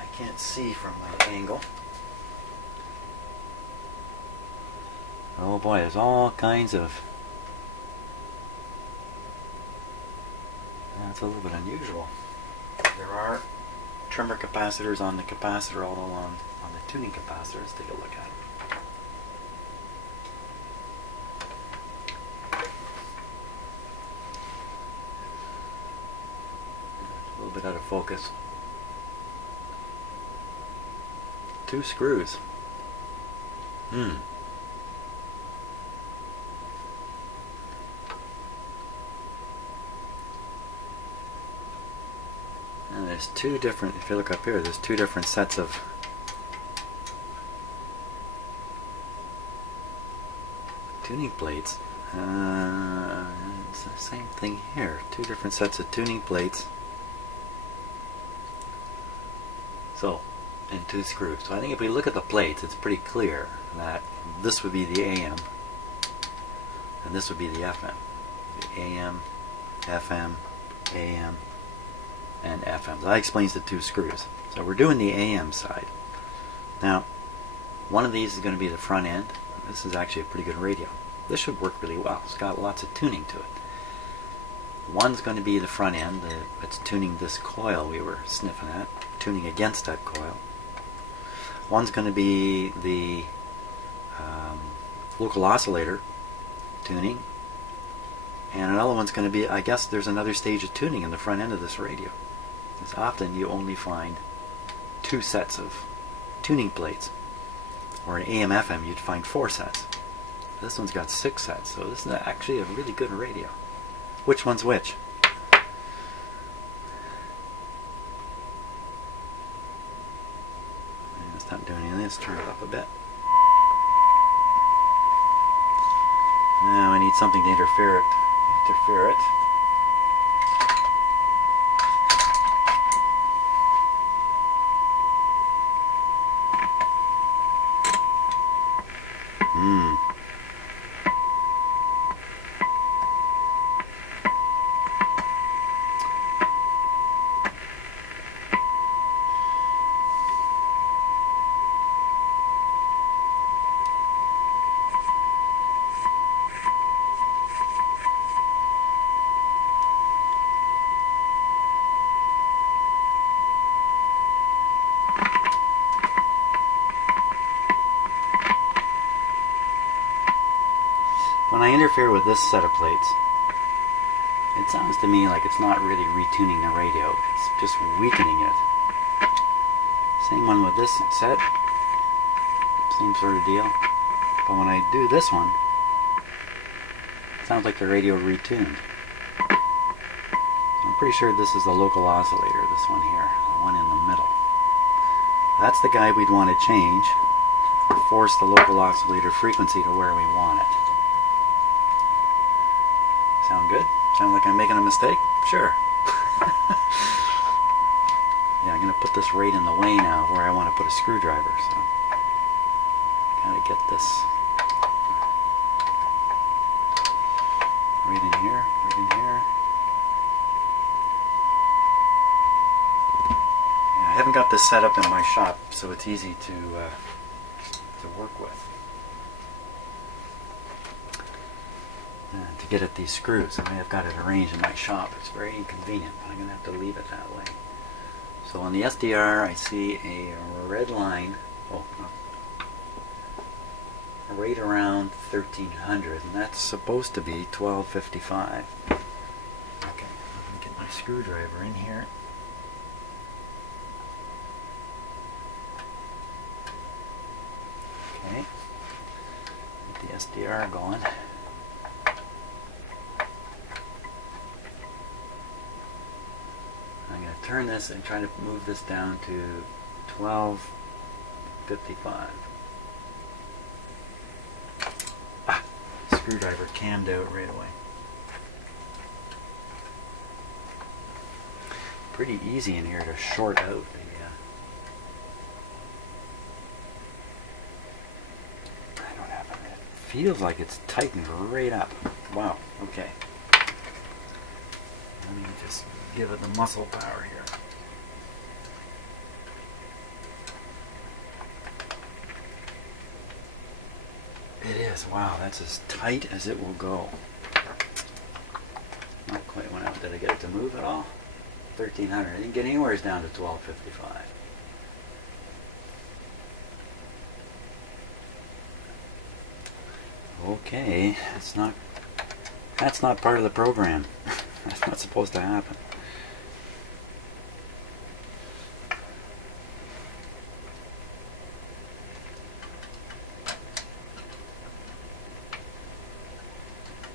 I can't see from my angle. Oh boy, there's all kinds of. That's a little bit unusual. There are trimmer capacitors on the capacitor, although on the tuning capacitor. Let's take a look at it. A little bit out of focus. 2 screws. And there's 2 different, if you look up here, there's 2 different sets of tuning plates. It's the same thing here. 2 different sets of tuning plates. So, and 2 screws. So I think if we look at the plates, it's pretty clear that this would be the AM and this would be the FM. The AM, FM, AM, and FM. So that explains the 2 screws. So we're doing the AM side. Now, one of these is going to be the front end. This is actually a pretty good radio. This should work really well. It's got lots of tuning to it. One's going to be the front end, it's tuning this coil we were sniffing at, tuning against that coil. One's going to be the local oscillator tuning, and another one's going to be, I guess there's another stage of tuning in the front end of this radio. Because often you only find 2 sets of tuning plates, or in AM FM you'd find 4 sets. This one's got 6 sets, so this is actually a really good radio. Which one's which? Stop doing any of this, turn it up a bit. Now I need something to interfere it. When I interfere with this set of plates, it sounds to me like it's not really retuning the radio, it's just weakening it. Same one with this set, same sort of deal. But when I do this one, it sounds like the radio retuned. I'm pretty sure this is the local oscillator, this one here, the one in the middle. That's the guy we'd want to change, force the local oscillator frequency to where we want it. Sound good? Sound like I'm making a mistake? Sure. Yeah, I'm going to put this right in the way now where I want to put a screwdriver, so gotta get this right in here, right in here. Yeah, I haven't got this set up in my shop, so it's easy to work with. To get at these screws, I may have got it arranged in my shop. It's very inconvenient, but I'm going to have to leave it that way. So on the SDR, I see a red line, right around 1300, and that's supposed to be 1255. Okay, I'm going to get my screwdriver in here. Okay, get the SDR going. I'm going to turn this and try to move this down to 1255. Screwdriver cammed out right away. Pretty easy in here to short out the I don't have it. It feels like it's tightened right up. Wow, okay. Let me just give it the muscle power here. It is. Wow, that's as tight as it will go. Not quite went out. Did I get it to move at all? 1300. I didn't get anywhere down to 1255. Okay, that's not part of the program. That's not supposed to happen.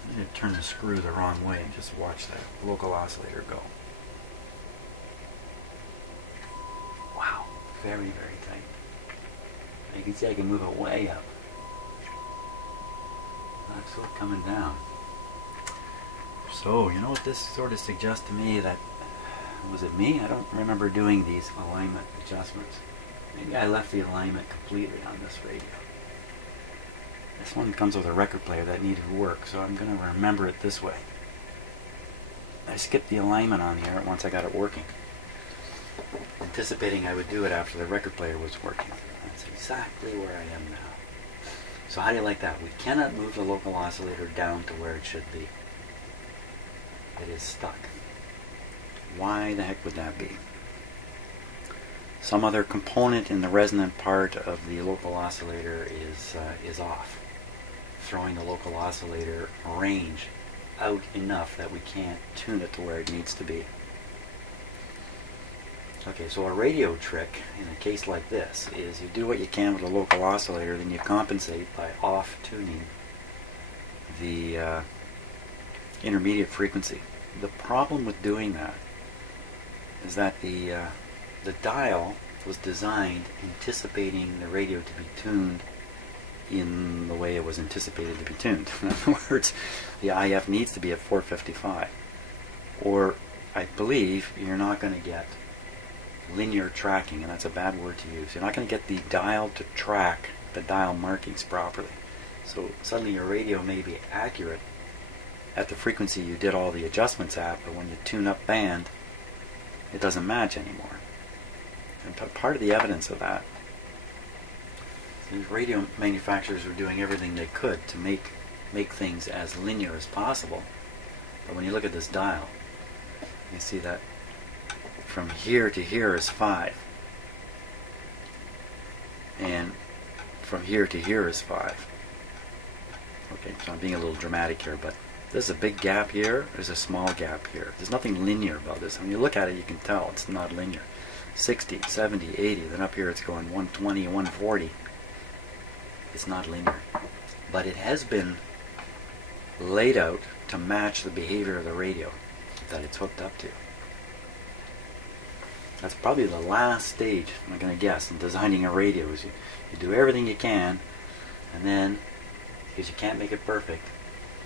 I need to turn the screw the wrong way and just watch that local oscillator go. Wow, very, very tight. You can see I can move it way up. That's still coming down. So, you know what this sort of suggests to me? That, was it me? I don't remember doing these alignment adjustments. Maybe I left the alignment completely on this radio. This one comes with a record player that needed work, so I'm going to remember it this way. I skipped the alignment on here once I got it working, anticipating I would do it after the record player was working. That's exactly where I am now. So how do you like that? We cannot move the local oscillator down to where it should be. it is stuck. Why the heck would that be? Some other component in the resonant part of the local oscillator is off, throwing the local oscillator range out enough that we can't tune it to where it needs to be. Okay, so a radio trick in a case like this is you do what you can with a local oscillator, then you compensate by off-tuning the intermediate frequency. The problem with doing that is that the dial was designed anticipating the radio to be tuned in the way it was anticipated to be tuned. In other words, the IF needs to be at 455. Or, I believe, you're not going to get linear tracking, and that's a bad word to use. You're not going to get the dial to track the dial markings properly. So suddenly your radio may be accurate at the frequency you did all the adjustments at, but when you tune up band, it doesn't match anymore. And part of the evidence of that, these radio manufacturers were doing everything they could to make things as linear as possible. But when you look at this dial, you see that from here to here is 5. And from here to here is 5. Okay, so I'm being a little dramatic here, but there's a big gap here, there's a small gap here. There's nothing linear about this. When you look at it, you can tell it's not linear. 60, 70, 80, then up here it's going 120, 140. It's not linear. But it has been laid out to match the behavior of the radio that it's hooked up to. That's probably the last stage, I'm going to guess, in designing a radio. Is you do everything you can, and then, because you can't make it perfect,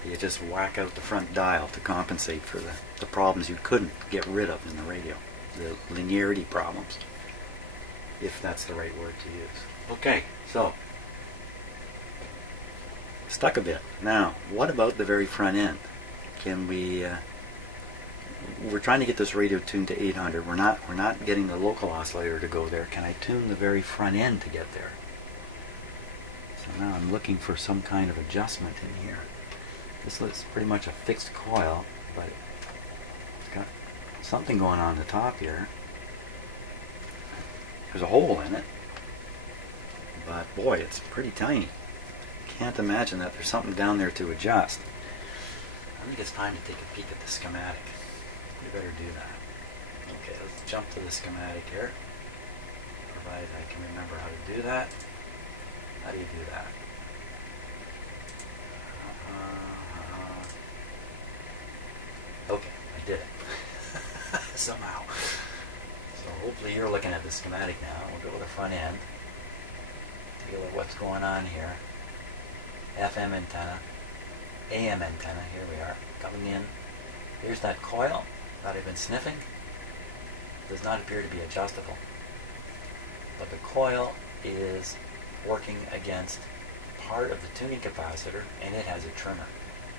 you just whack out the front dial to compensate for the problems you couldn't get rid of in the radio. The linearity problems, if that's the right word to use. Okay, so, stuck a bit. Now, what about the very front end? Can we... we're trying to get this radio tuned to 800. We're not getting the local oscillator to go there. Can I tune the very front end to get there? So now I'm looking for some kind of adjustment in here. This looks pretty much a fixed coil, but it's got something going on the top here. There's a hole in it, but boy, it's pretty tiny. Can't imagine that there's something down there to adjust. I think it's time to take a peek at the schematic. We better do that. Okay, let's jump to the schematic here, provided I can remember how to do that. How do you do that? Okay, I did it. Somehow. So hopefully you're looking at the schematic now. We'll go to the front end. Take a look at what's going on here. FM antenna, AM antenna, here we are, coming in. Here's that coil that I've been sniffing. Does not appear to be adjustable. But the coil is working against part of the tuning capacitor, and it has a trimmer.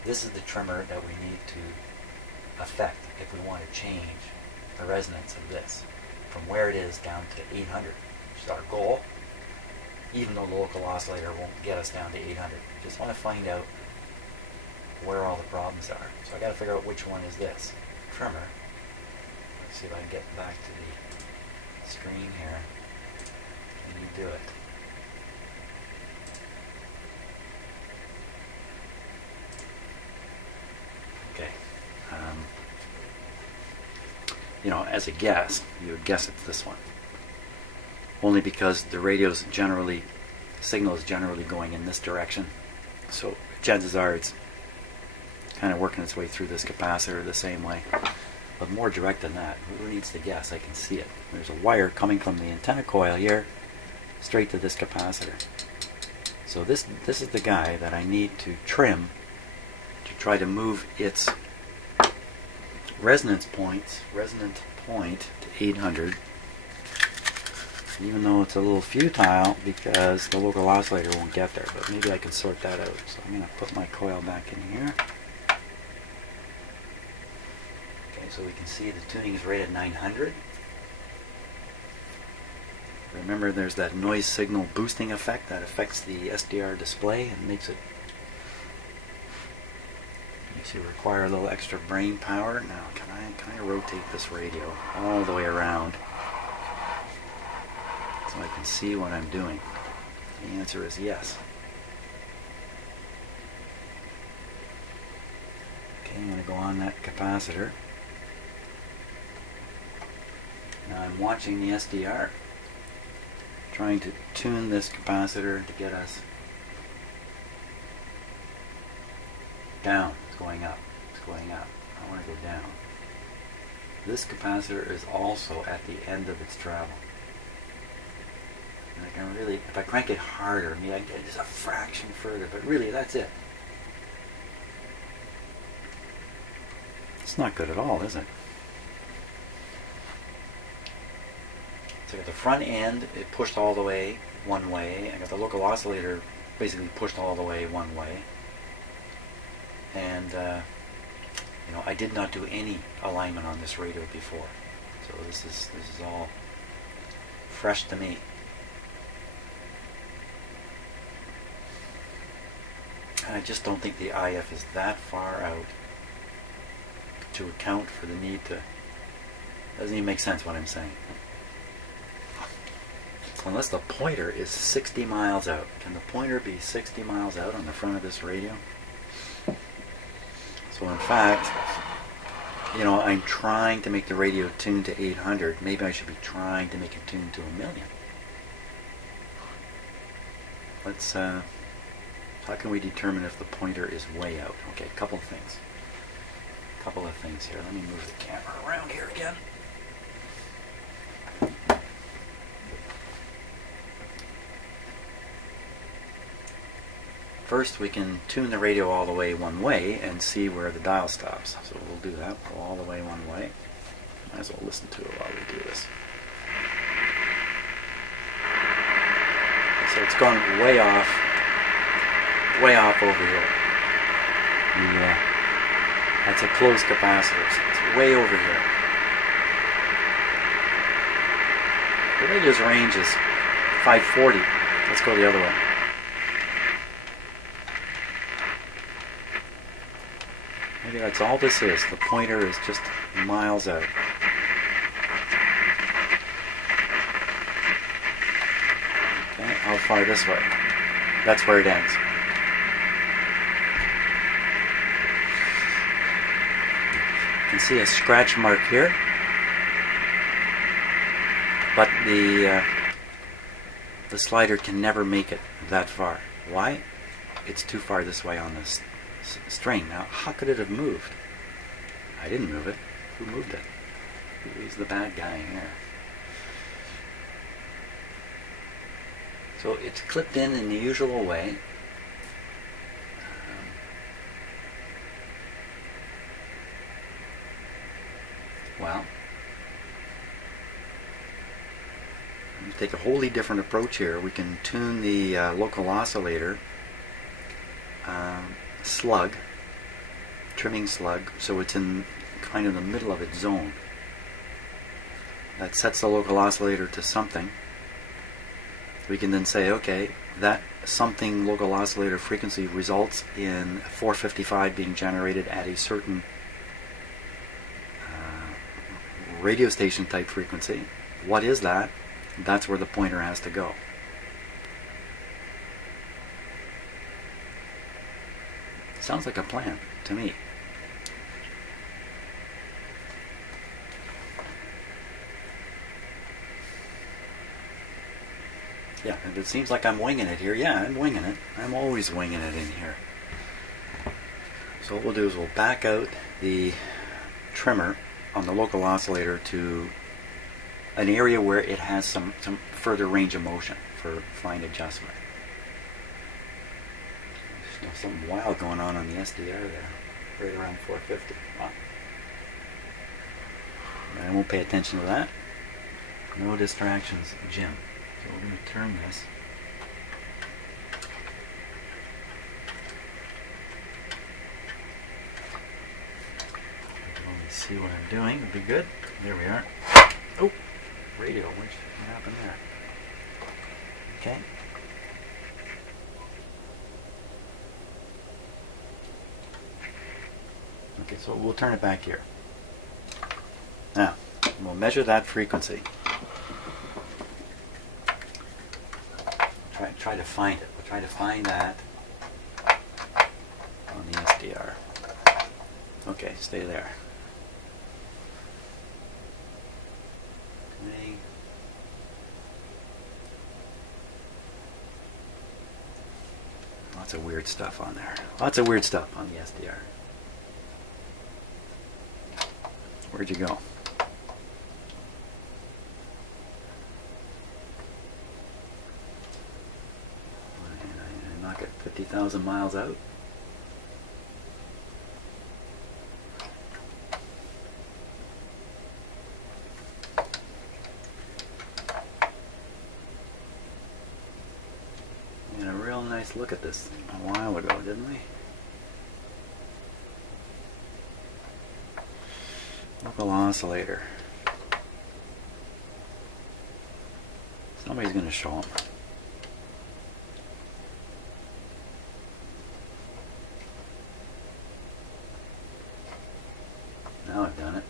This is the trimmer that we need to affect if we want to change the resonance of this from where it is down to 800, which is our goal, even though the local oscillator won't get us down to 800. Just want to find out where all the problems are. So I got to figure out which one is this trimmer. Let's see if I can get back to the screen here. Can you do it? Okay. You know, as a guess, you would guess it's this one. Only because the radio's generally, signal is generally going in this direction. So chances are it's kind of working its way through this capacitor the same way. But more direct than that, who needs to guess? I can see it. There's a wire coming from the antenna coil here straight to this capacitor. So this is the guy that I need to trim to try to move its resonant point to 800, even though it's a little futile because the local oscillator won't get there, but maybe I can sort that out. So I'm going to put my coil back in here. Okay, so we can see the tuning is rated 900. Remember, there's that noise signal boosting effect that affects the SDR display and makes it... You to require a little extra brain power. Now, can I rotate this radio all the way around so I can see what I'm doing? The answer is yes. Okay, I'm going to go on that capacitor. Now I'm watching the SDR, trying to tune this capacitor to get us down. It's going up. It's going up. I want to go down. This capacitor is also at the end of its travel. And I can really, if I crank it harder, I mean, I get just a fraction further, but really that's it. It's not good at all, is it? So I got the front end, it pushed all the way one way. I got the local oscillator basically pushed all the way one way. And you know, I did not do any alignment on this radio before, so this is all fresh to me. And I just don't think the IF is that far out to account for the need to. Doesn't even make sense what I'm saying. So unless the pointer is 60 miles out, can the pointer be 60 miles out on the front of this radio? So in fact, you know, I'm trying to make the radio tune to 800. Maybe I should be trying to make it tune to 1,000,000. Let's, how can we determine if the pointer is way out? Okay, a couple of things. Here. Let me move the camera around here again. First, we can tune the radio all the way one way and see where the dial stops. So we'll do that. Go all the way one way. Might as well listen to it while we do this. So it's gone way off over here. That's a closed capacitor, so it's way over here. The radio's range is 540. Let's go the other way. Maybe that's all this is. The pointer is just miles out. Okay, how far this way? That's where it ends. You can see a scratch mark here, but the slider can never make it that far. Why? It's too far this way on this string. Now, how could it have moved? I didn't move it. Who moved it? Who's the bad guy here? So it's clipped in the usual way. Well, we take a wholly different approach here. We can tune the local oscillator slug, trimming slug, so it's in kind of the middle of its zone. That sets the local oscillator to something. We can then say, okay, that something local oscillator frequency results in 455 being generated at a certain radio station type frequency. What is that? That's where the pointer has to go. Sounds like a plan to me. Yeah, and it seems like I'm winging it here. Yeah, I'm winging it. I'm always winging it in here. So what we'll do is we'll back out the trimmer on the local oscillator to an area where it has some further range of motion for fine adjustment. There's something wild going on the SDR there, right around 450. Wow. I won't pay attention to that. No distractions, Jim. So we're going to turn this. Let me see what I'm doing. It'll be good. There we are. Oh, radio. What happened there? Okay. Okay, so we'll turn it back here. Now, we'll measure that frequency. Try to find it. We'll try to find that on the SDR. Okay, stay there. Okay. Lots of weird stuff on there. Lots of weird stuff on the SDR. Where'd you go? I knock it 50,000 miles out. We had a real nice look at this a while ago, didn't we? Local oscillator. Somebody's going to show them. Now I've done it.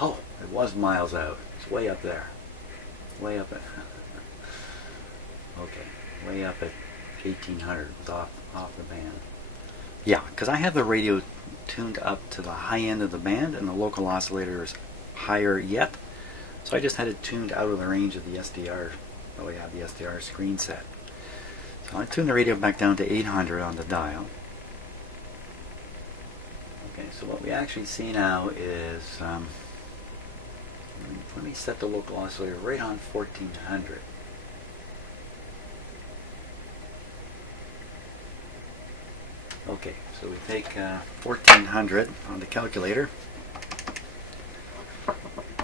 Oh, it was miles out. It's way up there. Way up at okay, way up at 1800. It was off the band. Yeah, because I have the radio tuned up to the high end of the band and the local oscillator is higher yet. So I just had it tuned out of the range of the SDR. Oh, we have the SDR screen set. So I tuned the radio back down to 800 on the dial. Okay, so what we actually see now is, let me set the local oscillator right on 1400. Okay, so we take 1400 on the calculator.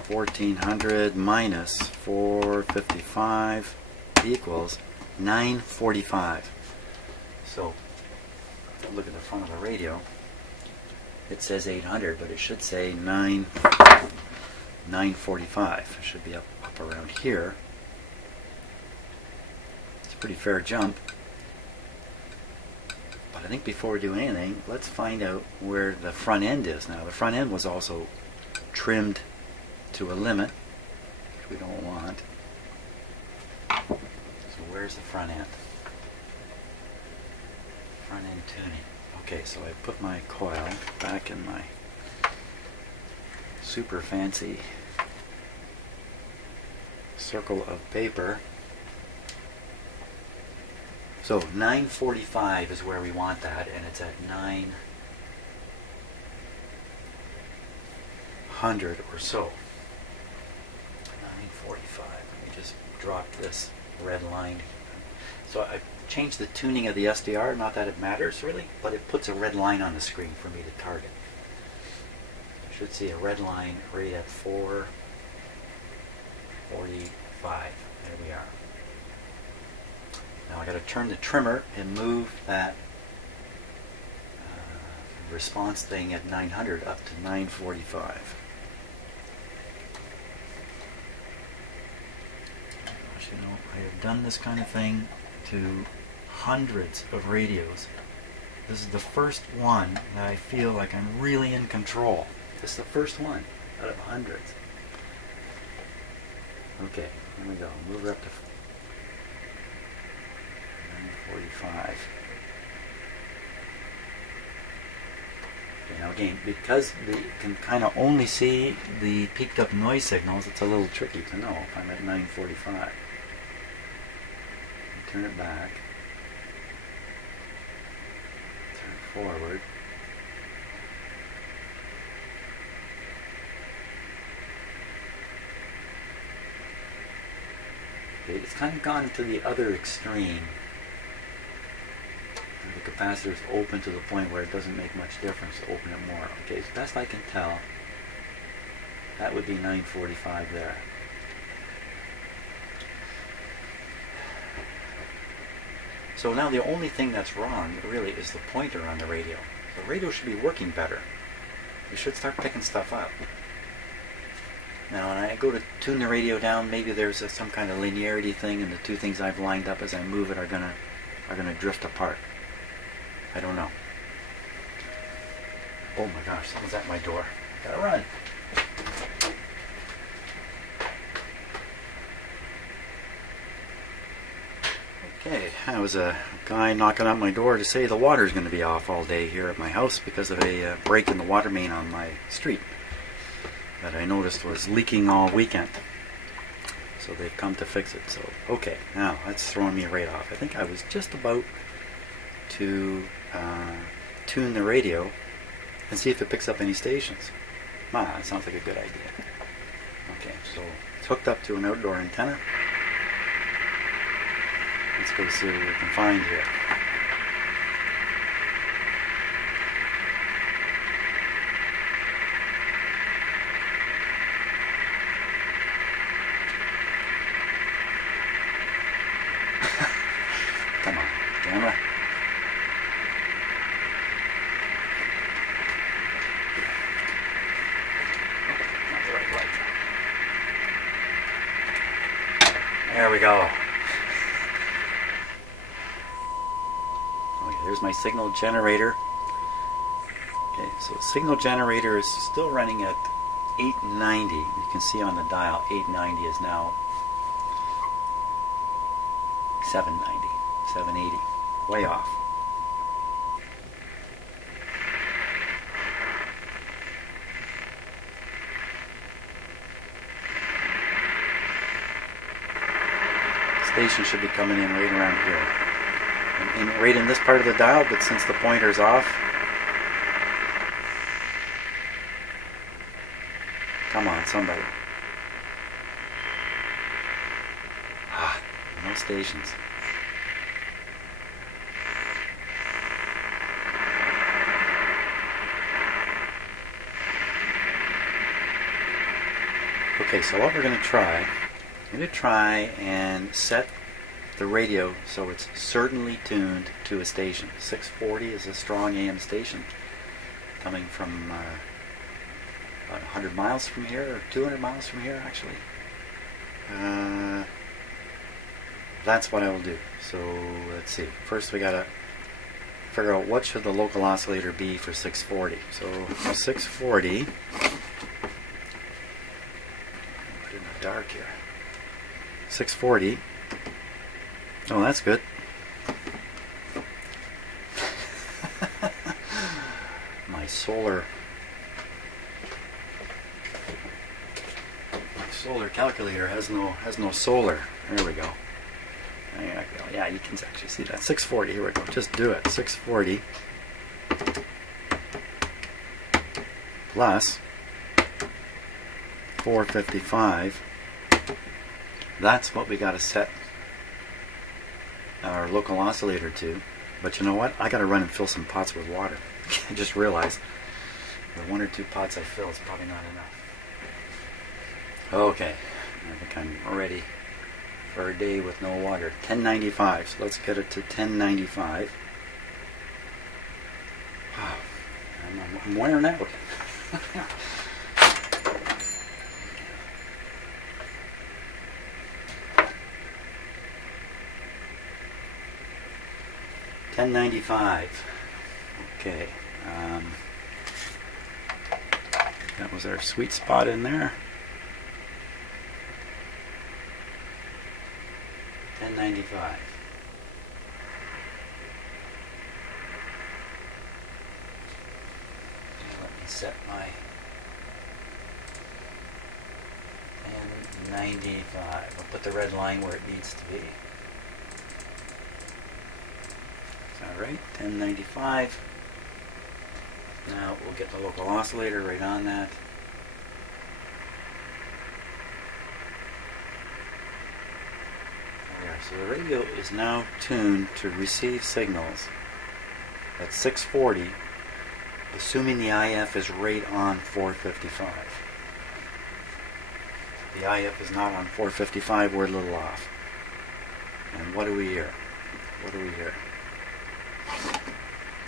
1400 minus 455 equals 945. So, look at the front of the radio. It says 800, but it should say 945. It should be up around here. It's a pretty fair jump. But I think before we do anything, let's find out where the front end is now. The front end was also trimmed to a limit, which we don't want. So where's the front end? Front end tuning. Okay, so I put my coil back in my super fancy circle of paper. So 945 is where we want that, and it's at 900 or so. 945. Let me just drop this red line. So I changed the tuning of the SDR, not that it matters really, but it puts a red line on the screen for me to target. I should see a red line right at 445. There we are. Now I got to turn the trimmer and move that response thing at 900 up to 945. You know, I have done this kind of thing to hundreds of radios. This is the first one that I feel like I'm really in control. This is the first one out of hundreds. Okay, here we go. Move her up to 945. Okay, now again, because we can kind of only see the peaked up noise signals, it's a little tricky to know if I'm at 945. Turn it back. Turn it forward. Okay, it's kind of gone to the other extreme. And the capacitor is open to the point where it doesn't make much difference to open it more. Okay, as best I can tell, that would be 945 there. So now the only thing that's wrong really is the pointer on the radio. The radio should be working better. You should start picking stuff up. Now when I go to tune the radio down, maybe there's some kind of linearity thing, and the two things I've lined up as I move it are gonna drift apart. I don't know. Oh my gosh, someone's at my door. Gotta run. Okay, that was a guy knocking on my door to say the water's going to be off all day here at my house because of a break in the water main on my street that I noticed was leaking all weekend. So they've come to fix it. So, okay, now that's throwing me right off. I think I was just about to tune the radio and see if it picks up any stations. That sounds like a good idea. Okay, so it's hooked up to an outdoor antenna. Let's go see what we can find here. Come on, camera. Not the right light. There we go. There's my signal generator. Okay, so the signal generator is still running at 890. You can see on the dial 890 is now 790, 780. Way off. Station should be coming in right around here. And right in this part of the dial, but since the pointer's off, come on, somebody. No stations. Okay, so what we're going to try, and set the radio so it's certainly tuned to a station. 640 is a strong AM station coming from about 100 miles from here, or 200 miles from here actually. That's what I will do. So let's see. First we gotta figure out what should the local oscillator be for 640. So for 640, put it in the dark here. 640. Oh, that's good. My solar calculator has no solar. There we go. Yeah, you can actually see that. 640. Here we go. Just do it. 640 plus 455. That's what we got to set our local oscillator to. But you know what? I got to run and fill some pots with water. I just realized the 1 or 2 pots I fill is probably not enough. Okay, I think I'm ready for a day with no water. 1095. So let's get it to 1095. Wow, I'm wearing out. $10.95. Okay, that was our sweet spot in there. $10.95. Let me set my $10.95. I'll put the red line where it needs to be. Alright, $10.95. Now we'll get the local oscillator right on that. There we are. So the radio is now tuned to receive signals at 640, assuming the IF is right on 455. If the IF is not on 455, we're a little off. And what do we hear? What do we hear?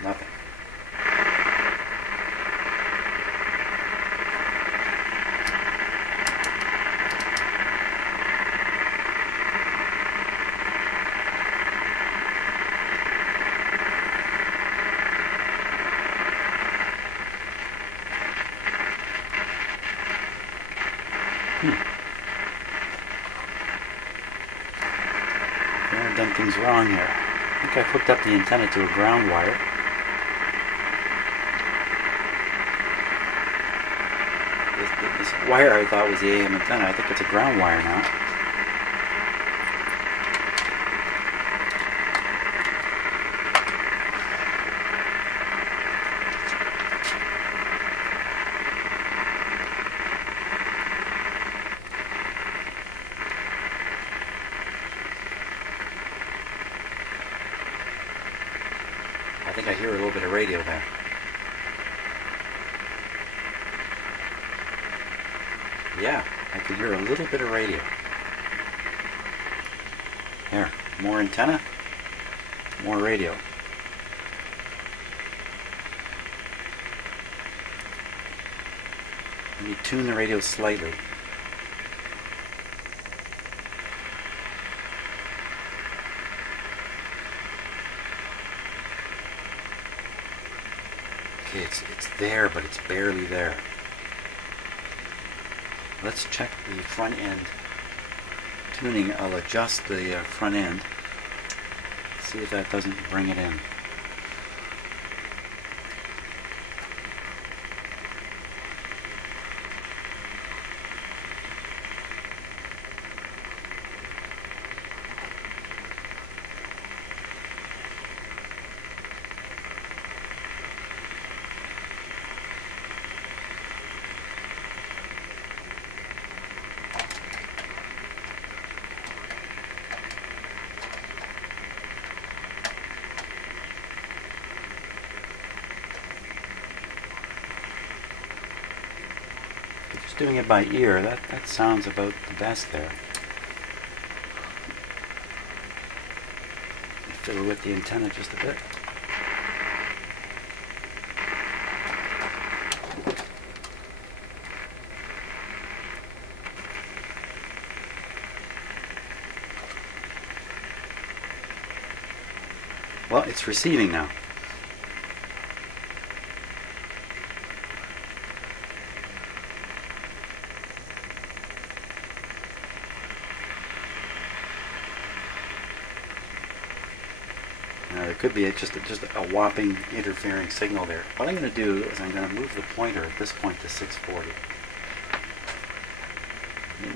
Nothing. done things wrong here. I think I've hooked up the antenna to a ground wire. This wire I thought was the AM antenna. I think it's a ground wire now. I think I hear a little bit of radio there. Yeah, I can hear a little bit of radio. Here, more antenna, more radio. Let me tune the radio slightly. Okay, it's there, but it's barely there. Let's check the front end tuning. I'll adjust the front end. See if that doesn't bring it in. Just doing it by ear, that sounds about the best there. Fiddle with the antenna just a bit. Well, it's receiving now. Now there could be just a whopping interfering signal there. What I'm going to do is I'm going to move the pointer at this point to 640.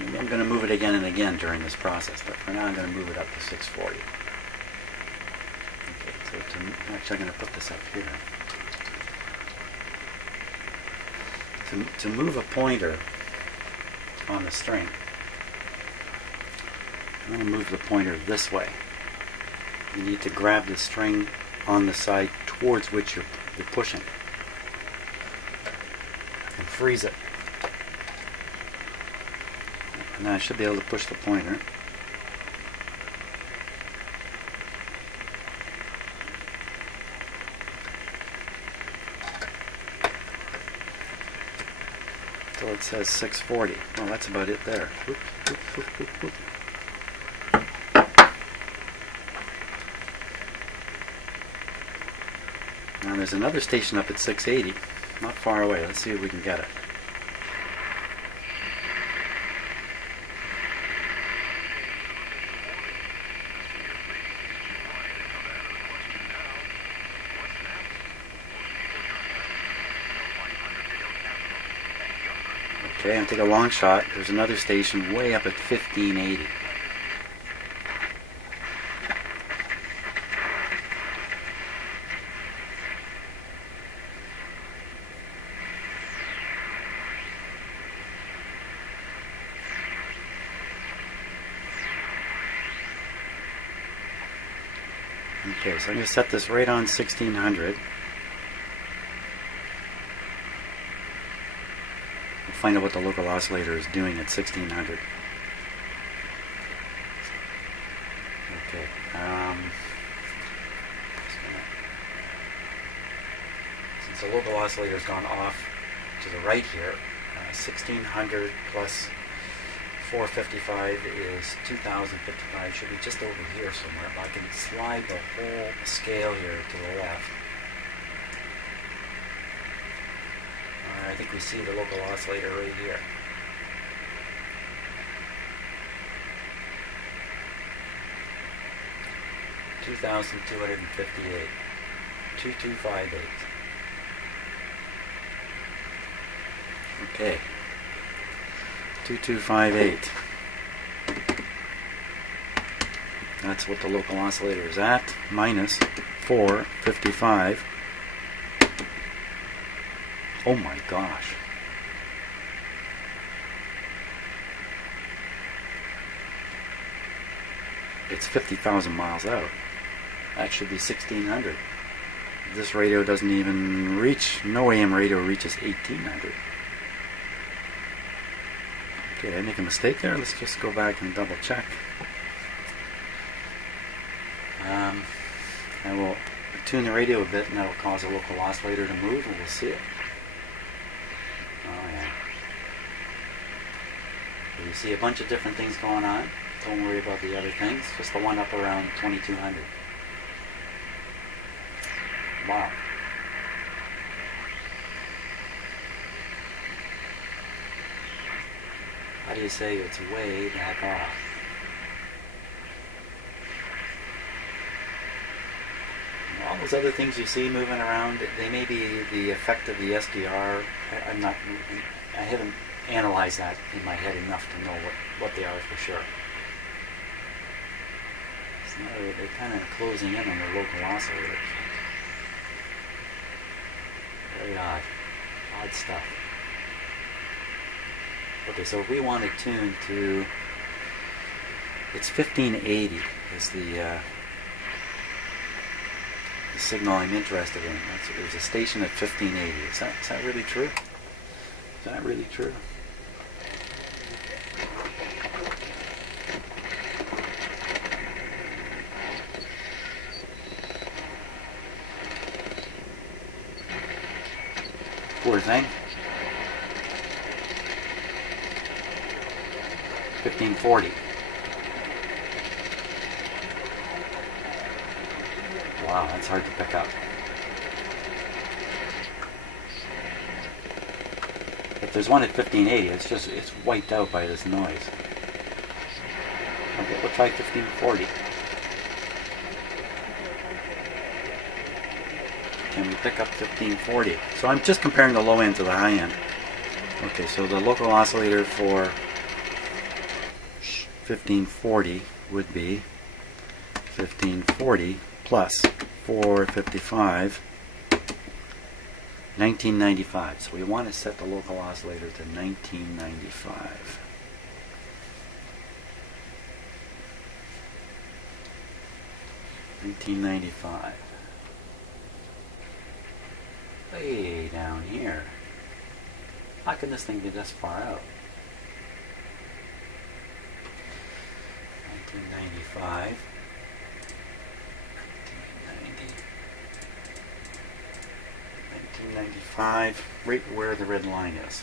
Maybe I'm going to move it again and again during this process, but for now I'm going to move it up to 640. Okay, so actually I'm going to put this up here. To move a pointer on the string, I'm going to move the pointer this way. You need to grab the string on the side towards which you're pushing and freeze it. And now I should be able to push the pointer. Until it says 640. Well, that's about it there. Whoop, whoop, whoop, whoop, whoop. Now there's another station up at 680, not far away. Let's see if we can get it. Okay, I'm going to take a long shot. There's another station way up at 1580. Okay, so I'm going to set this right on 1600. We'll find out what the local oscillator is doing at 1600. Okay. Since the local oscillator has gone off to the right here, 1600 plus 455 is 2055. Should be just over here somewhere. I can slide the whole scale here to the left. I think we see the local oscillator right here. 2258. 2258. Okay. 2258. That's what the local oscillator is at, minus 455. Oh my gosh. It's 50,000 miles out. That should be 1600. This radio doesn't even reach, no AM radio reaches 1800. Okay, did I make a mistake there? Let's just go back and double check. I will tune the radio a bit and that will cause a local oscillator to move and we'll see it. Oh yeah. You see a bunch of different things going on. Don't worry about the other things. Just the one up around 2200. Wow. How do you say it's way the heck off? And all those other things you see moving around, they may be the effect of the SDR. I haven't analyzed that in my head enough to know what they are for sure. They're kind of closing in on the local oscillators. Very odd. Odd stuff. Okay, so if we want to tune to, it's 1580 is the signal I'm interested in. There's a station at 1580. Is that really true? Is that really true? Poor thing. 1540. Wow, that's hard to pick up. If there's one at 1580, it's wiped out by this noise. Okay, we'll try 1540. Can we pick up 1540? So I'm just comparing the low end to the high end. Okay, so the local oscillator for 1540 would be 1540 plus 455, 1995. So we want to set the local oscillator to 1995. Way down here. How can this thing be this far out? 1995. 1995, right where the red line is.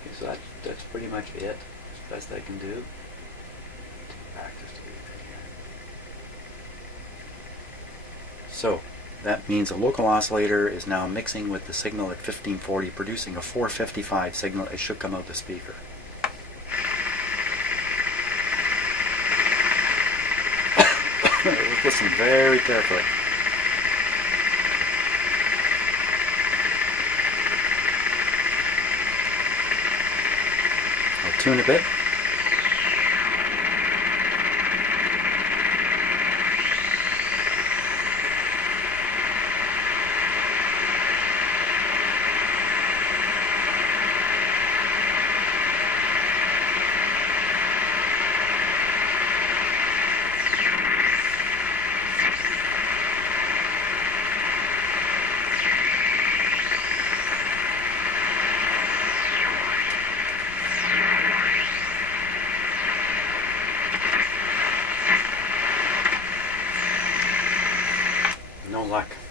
Okay, so that's pretty much it. That's the best I can do. Back just a little bit here. So that means a local oscillator is now mixing with the signal at 1540, producing a 455 signal. It should come out the speaker. Listen very carefully. I'll tune a bit.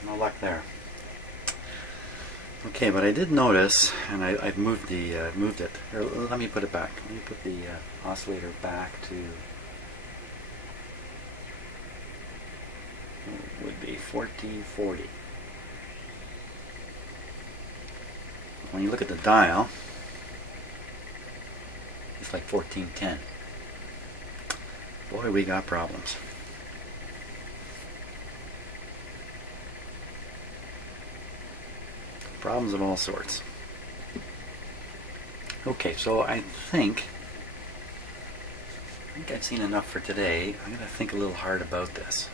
No luck there. Okay, but I did notice, and I've moved it. Here, let me put it back. Let me put the oscillator back to would be 1440. When you look at the dial, It's like 1410. Boy, we got problems. Problems of all sorts. Okay, so I think I've seen enough for today. I'm going to think a little hard about this.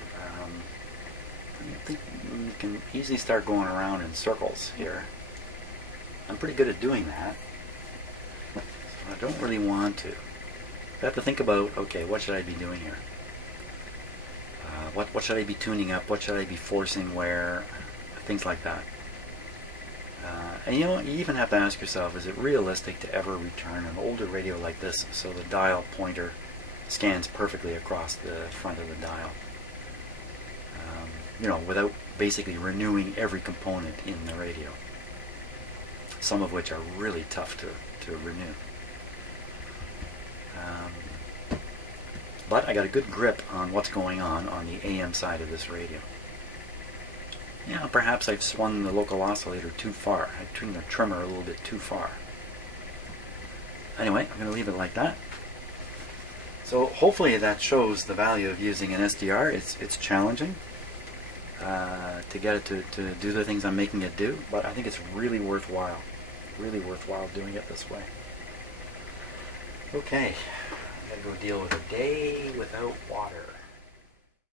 I think we can easily start going around in circles here. I'm pretty good at doing that. So I don't really want to. I have to think about, okay, what should I be doing here? What should I be tuning up? What should I be forcing where? Things like that. And you know, you even have to ask yourself, is it realistic to ever return an older radio like this so the dial pointer scans perfectly across the front of the dial? You know, without basically renewing every component in the radio. Some of which are really tough to renew. But I got a good grip on what's going on the AM side of this radio. Yeah, perhaps I've swung the local oscillator too far. I tuned the trimmer a little bit too far. Anyway, I'm going to leave it like that. So hopefully that shows the value of using an SDR. It's challenging to get it to do the things I'm making it do, but I think it's really worthwhile. Really worthwhile doing it this way. Okay, I gotta go deal with a day without water.